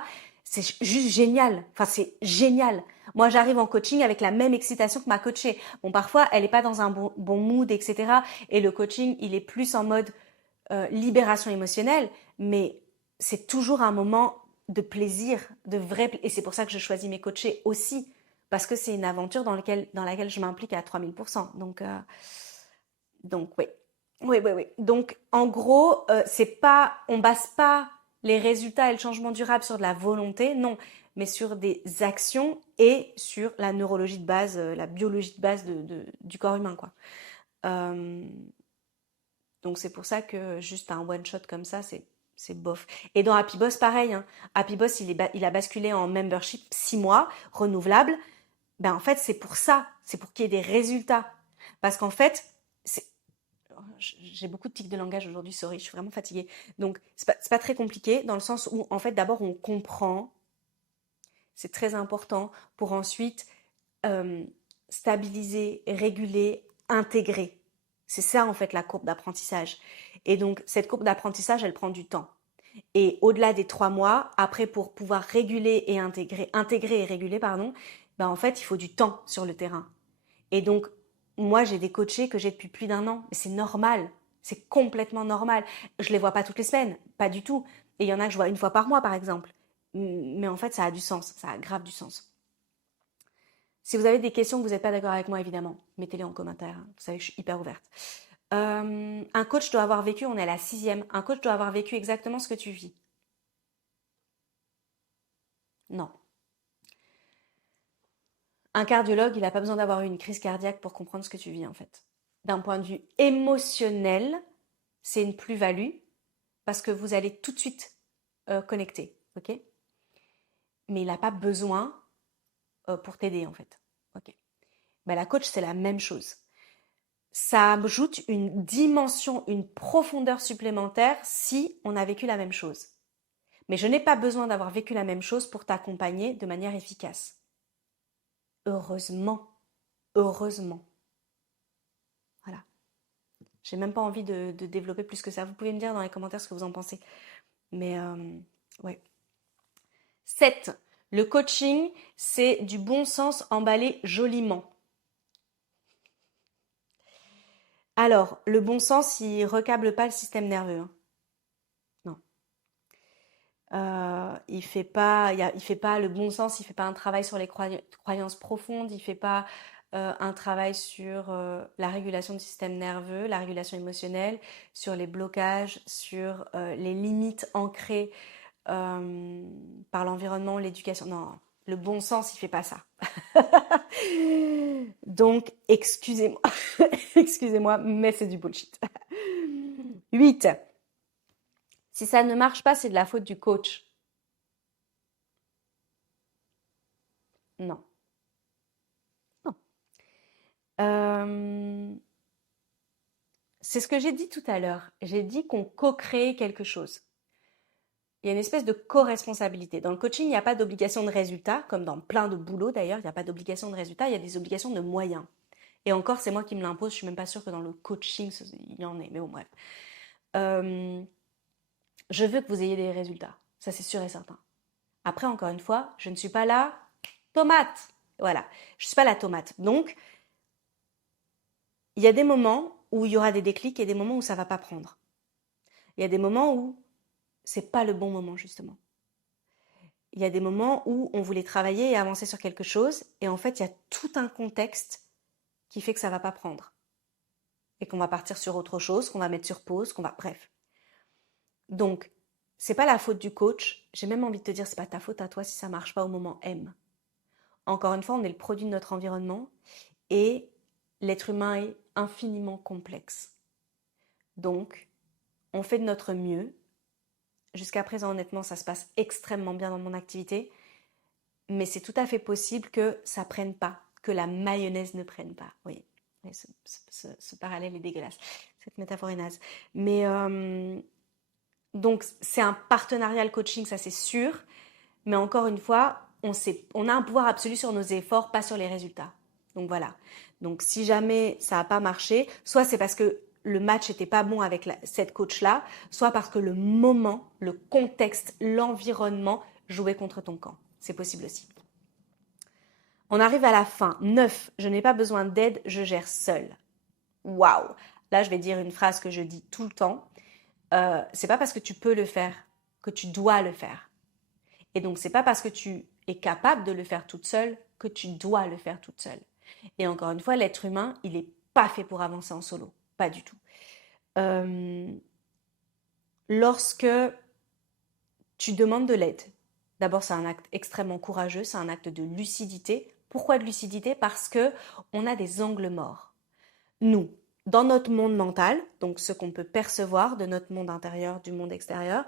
C'est juste génial. Enfin, c'est génial. Moi, j'arrive en coaching avec la même excitation que ma coachée. Bon, parfois, elle n'est pas dans un bon mood, etc. Et le coaching, il est plus en mode libération émotionnelle, mais c'est toujours un moment de plaisir, de vrai. Et c'est pour ça que je choisis mes coachés aussi, parce que c'est une aventure dans laquelle je m'implique à 3000%. Donc oui. Oui, oui, oui. Donc, en gros, on base pas les résultats et le changement durable sur de la volonté, non, mais sur des actions et sur la neurologie de base, la biologie de base du corps humain, quoi. Donc, c'est pour ça que juste un one-shot comme ça, c'est bof. Et dans Happy Boss, pareil, hein. Happy Boss, il a basculé en membership 6 mois, renouvelable. Ben, en fait, c'est pour ça. C'est pour qu'il y ait des résultats. Parce qu'en fait, j'ai beaucoup de tics de langage aujourd'hui, sorry, je suis vraiment fatiguée. Donc, c'est pas très compliqué dans le sens où, en fait, d'abord, on comprend. C'est très important pour ensuite stabiliser, réguler, intégrer. C'est ça, en fait, la courbe d'apprentissage. Et donc, cette courbe d'apprentissage, elle prend du temps. Et au-delà des 3 mois, après, pour pouvoir réguler et intégrer et réguler, pardon, ben, en fait, il faut du temps sur le terrain. Et donc, moi, j'ai des coachés que j'ai depuis plus d'1 an. Mais c'est normal. C'est complètement normal. Je les vois pas toutes les semaines. Pas du tout. Et il y en a que je vois 1 fois par mois, par exemple. Mais en fait, ça a du sens. Ça a grave du sens. Si vous avez des questions que vous n'êtes pas d'accord avec moi, évidemment, mettez-les en commentaire. Vous savez que je suis hyper ouverte. Un coach doit avoir vécu, on est à la 6e, un coach doit avoir vécu exactement ce que tu vis. Non. Un cardiologue, il n'a pas besoin d'avoir eu une crise cardiaque pour comprendre ce que tu vis, en fait. D'un point de vue émotionnel, c'est une plus-value parce que vous allez tout de suite connecté, ok? Mais il n'a pas besoin pour t'aider en fait, ok? Ben, la coach, c'est la même chose. Ça ajoute une dimension, une profondeur supplémentaire si on a vécu la même chose. Mais je n'ai pas besoin d'avoir vécu la même chose pour t'accompagner de manière efficace. Heureusement, heureusement. Voilà. J'ai même pas envie de développer plus que ça. Vous pouvez me dire dans les commentaires ce que vous en pensez. Mais ouais. 7. Le coaching, c'est du bon sens emballé joliment. Alors, le bon sens, il recable pas le système nerveux. Hein. Non. Il fait pas le bon sens, il fait pas un travail sur les croyances profondes, il fait pas un travail sur la régulation du système nerveux, la régulation émotionnelle, sur les blocages, sur les limites ancrées par l'environnement, l'éducation. Non, le bon sens, il fait pas ça. Donc, excusez-moi, excusez-moi, mais c'est du bullshit. 8. Si ça ne marche pas, c'est de la faute du coach. Non. Non. C'est ce que j'ai dit tout à l'heure. J'ai dit qu'on co-crée quelque chose. Il y a une espèce de co-responsabilité. Dans le coaching, il n'y a pas d'obligation de résultat, comme dans plein de boulots d'ailleurs, il n'y a pas d'obligation de résultat, il y a des obligations de moyens. Et encore, c'est moi qui me l'impose, je suis même pas sûre que dans le coaching, il y en ait, mais bon, bref. Je veux que vous ayez des résultats, ça c'est sûr et certain. Après, encore une fois, je ne suis pas la tomate. Voilà, je ne suis pas la tomate. Donc, il y a des moments où il y aura des déclics et des moments où ça ne va pas prendre. Il y a des moments où c'est pas le bon moment, justement. Il y a des moments où on voulait travailler et avancer sur quelque chose, et en fait, il y a tout un contexte qui fait que ça ne va pas prendre. Et qu'on va partir sur autre chose, qu'on va mettre sur pause, qu'on va... Bref. Donc, c'est pas la faute du coach. J'ai même envie de te dire, c'est pas ta faute à toi si ça marche pas au moment M. Encore une fois, on est le produit de notre environnement et l'être humain est infiniment complexe. Donc, on fait de notre mieux. Jusqu'à présent, honnêtement, ça se passe extrêmement bien dans mon activité, mais c'est tout à fait possible que ça prenne pas, que la mayonnaise ne prenne pas. Oui, ce parallèle est dégueulasse. Cette métaphore est naze. Mais donc, c'est un partenariat le coaching, ça c'est sûr. Mais encore une fois, on a un pouvoir absolu sur nos efforts, pas sur les résultats. Donc voilà. Donc si jamais ça n'a pas marché, soit c'est parce que le match n'était pas bon avec cette coach-là, soit parce que le moment, le contexte, l'environnement jouait contre ton camp. C'est possible aussi. On arrive à la fin. 9. Je n'ai pas besoin d'aide, je gère seule. Waouh. Là, je vais dire une phrase que je dis tout le temps. C'est pas parce que tu peux le faire que tu dois le faire. Et donc, c'est pas parce que tu es capable de le faire toute seule que tu dois le faire toute seule. Et encore une fois, l'être humain, il n'est pas fait pour avancer en solo. Pas du tout. Lorsque tu demandes de l'aide, d'abord, c'est un acte extrêmement courageux, c'est un acte de lucidité. Pourquoi de lucidité? Parce que on a des angles morts. Nous, dans notre monde mental, donc ce qu'on peut percevoir de notre monde intérieur, du monde extérieur,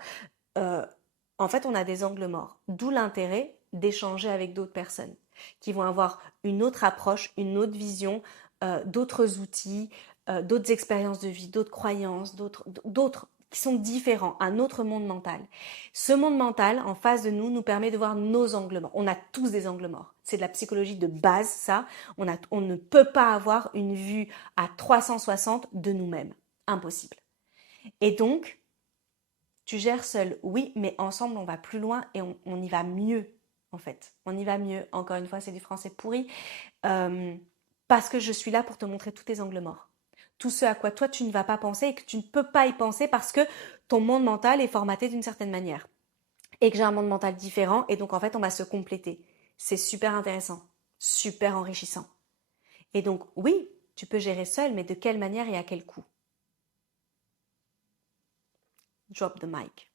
en fait, on a des angles morts. D'où l'intérêt d'échanger avec d'autres personnes qui vont avoir une autre approche, une autre vision, d'autres outils, d'autres expériences de vie, d'autres croyances, d'autres qui sont différents, un autre monde mental. Ce monde mental, en face de nous, nous permet de voir nos angles morts. On a tous des angles morts. C'est de la psychologie de base, ça. On ne peut pas avoir une vue à 360 de nous-mêmes. Impossible. Et donc, tu gères seul, oui, mais ensemble, on va plus loin et on y va mieux, en fait. On y va mieux. Encore une fois, c'est du français pourri. Parce que je suis là pour te montrer tous tes angles morts. Tout ce à quoi toi, tu ne vas pas penser et que tu ne peux pas y penser parce que ton monde mental est formaté d'une certaine manière. Et que j'ai un monde mental différent et donc, en fait, on va se compléter. C'est super intéressant, super enrichissant. Et donc, oui, tu peux gérer seul, mais de quelle manière et à quel coût? Drop the mic.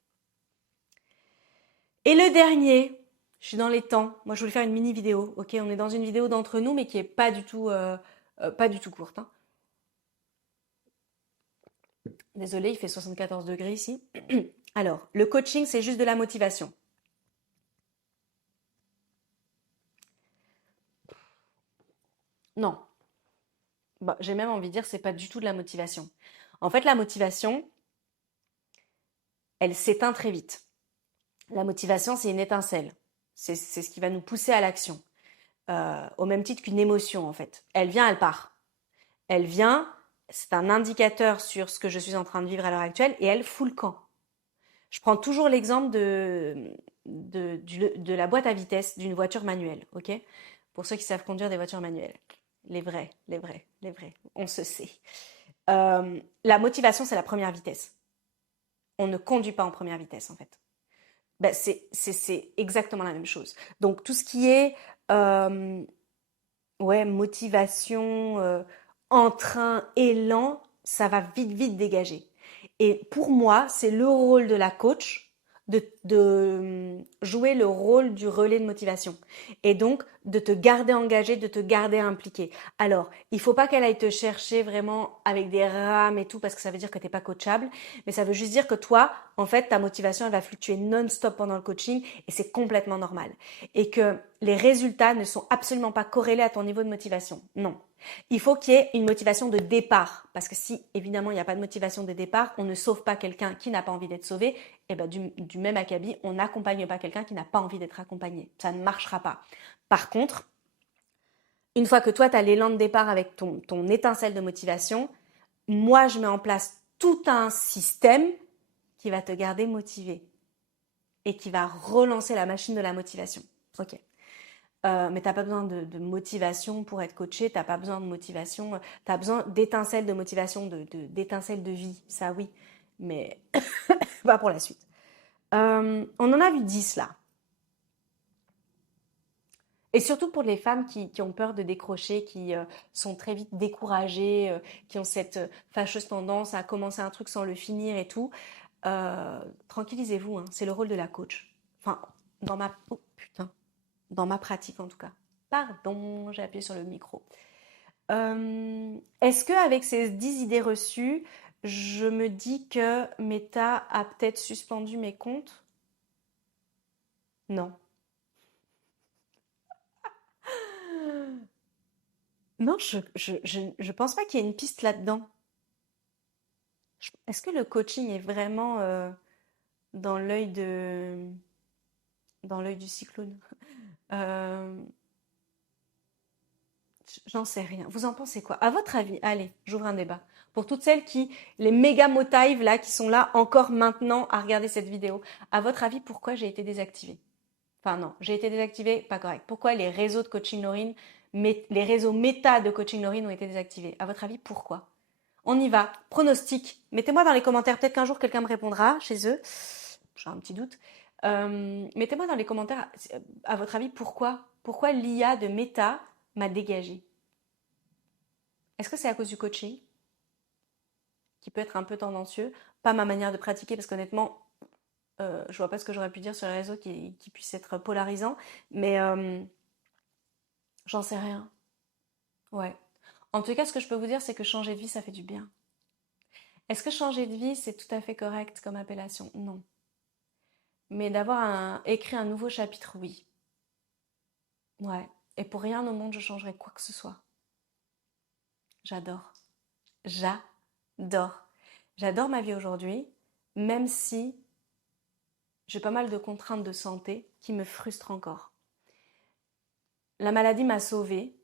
Et le dernier, je suis dans les temps. Moi, je voulais faire une mini vidéo. Ok, on est dans une vidéo d'entre nous, mais qui est pas du tout courte. Hein. Désolée, il fait 74 degrés ici. Alors, le coaching, c'est juste de la motivation. Non. Bah, j'ai même envie de dire, c'est pas du tout de la motivation. En fait, la motivation, elle s'éteint très vite. La motivation, c'est une étincelle. C'est ce qui va nous pousser à l'action. Au même titre qu'une émotion, en fait. Elle vient, elle part. Elle vient, c'est un indicateur sur ce que je suis en train de vivre à l'heure actuelle, et elle fout le camp. Je prends toujours l'exemple de la boîte à vitesse d'une voiture manuelle, ok? Pour ceux qui savent conduire des voitures manuelles. Les vrais, les vrais, les vrais. On se sait. La motivation, c'est la première vitesse. On ne conduit pas en première vitesse, en fait. Ben, c'est exactement la même chose. Donc, tout ce qui est euh, ouais, motivation, entrain, élan, ça va vite, vite dégager. Et pour moi, c'est le rôle de la coach de jouer le rôle du relais de motivation. Et donc, de te garder engagé, de te garder impliqué. Alors, il faut pas qu'elle aille te chercher vraiment avec des rames et tout, parce que ça veut dire que t'es pas coachable. Mais ça veut juste dire que toi, en fait, ta motivation, elle va fluctuer non-stop pendant le coaching et c'est complètement normal. Et que les résultats ne sont absolument pas corrélés à ton niveau de motivation. Non. Il faut qu'il y ait une motivation de départ. Parce que si, évidemment, il n'y a pas de motivation de départ, on ne sauve pas quelqu'un qui n'a pas envie d'être sauvé. Et ben, du même acabit, on n'accompagne pas quelqu'un qui n'a pas envie d'être accompagné. Ça ne marchera pas. Par contre, une fois que toi, tu as l'élan de départ avec ton étincelle de motivation, moi, je mets en place tout un système qui va te garder motivé et qui va relancer la machine de la motivation. Ok. Mais t'as pas besoin de motivation pour être coaché, t'as pas besoin de motivation, t'as besoin d'étincelles de motivation, d'étincelles de vie, ça oui, mais pas pour la suite. On en a vu 10 là. Et surtout pour les femmes qui ont peur de décrocher, qui sont très vite découragées, qui ont cette fâcheuse tendance à commencer un truc sans le finir et tout. Tranquillisez-vous, hein, c'est le rôle de la coach. Enfin, oh, putain, dans ma pratique en tout cas. Pardon, j'ai appuyé sur le micro. Est-ce qu'avec ces 10 idées reçues, je me dis que Meta a peut-être suspendu mes comptes? Non. Non, je pense pas qu'il y ait une piste là-dedans. Est-ce que le coaching est vraiment dans l'œil dans l'œil du cyclone? Euh, J'en sais rien. Vous en pensez quoi? À votre avis, allez, j'ouvre un débat. Pour toutes celles les méga motives là, qui sont là encore maintenant à regarder cette vidéo, à votre avis, pourquoi j'ai été désactivée? Enfin non, j'ai été désactivée, pas correct. Pourquoi les réseaux de coaching Laurine, les réseaux méta de coaching Laurine ont été désactivés? À votre avis, pourquoi? On y va. Pronostic. Mettez-moi dans les commentaires. Peut-être qu'un jour quelqu'un me répondra chez eux. J'ai un petit doute. Mettez-moi dans les commentaires, à votre avis, pourquoi l'IA de Meta m'a dégagée? Est-ce que c'est à cause du coaching, qui peut être un peu tendancieux? Pas ma manière de pratiquer, parce qu'honnêtement, je vois pas ce que j'aurais pu dire sur les réseaux qui puisse être polarisant, mais j'en sais rien. Ouais. En tout cas, ce que je peux vous dire, c'est que changer de vie, ça fait du bien. Est-ce que changer de vie, c'est tout à fait correct comme appellation? Non. Mais d'avoir écrit un nouveau chapitre, oui. Ouais. Et pour rien au monde, je changerais quoi que ce soit. J'adore. J'adore. J'adore ma vie aujourd'hui, même si j'ai pas mal de contraintes de santé qui me frustrent encore. La maladie m'a sauvée.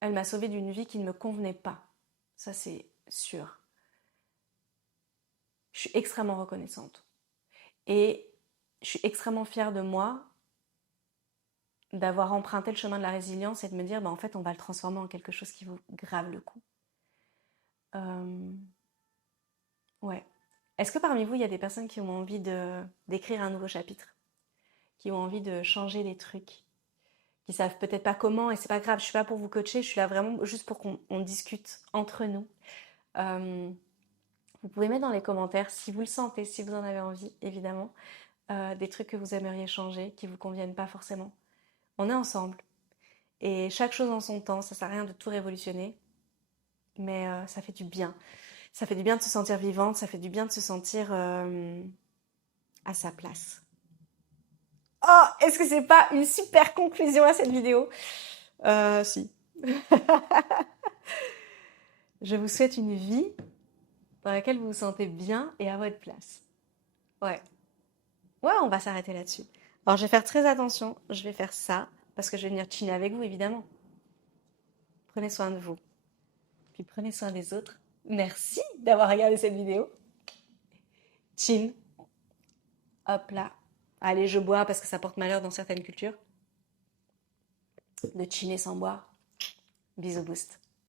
Elle m'a sauvée d'une vie qui ne me convenait pas. Ça, c'est sûr. Je suis extrêmement reconnaissante. Et je suis extrêmement fière de moi d'avoir emprunté le chemin de la résilience et de me dire, bah, en fait, on va le transformer en quelque chose qui vaut grave le coup. Ouais. Est-ce que parmi vous, il y a des personnes qui ont envie d'écrire un nouveau chapitre, qui ont envie de changer des trucs, qui savent peut-être pas comment, et c'est pas grave, je suis pas pour vous coacher, je suis là vraiment juste pour qu'on discute entre nous. Vous pouvez mettre dans les commentaires si vous le sentez, si vous en avez envie, évidemment, des trucs que vous aimeriez changer, qui vous conviennent pas forcément. On est ensemble. Et chaque chose en son temps, ça sert à rien de tout révolutionner, mais ça fait du bien. Ça fait du bien de se sentir vivante, ça fait du bien de se sentir à sa place. Oh, est-ce que c'est pas une super conclusion à cette vidéo? Si. Je vous souhaite une vie dans laquelle vous vous sentez bien et à votre place. Ouais. Ouais, on va s'arrêter là-dessus. Alors, je vais faire très attention. Je vais faire ça parce que je vais venir chiner avec vous, évidemment. Prenez soin de vous. Puis prenez soin des autres. Merci d'avoir regardé cette vidéo. Chin. Hop là. Allez, je bois parce que ça porte malheur dans certaines cultures. De chiner sans boire. Bisous boost.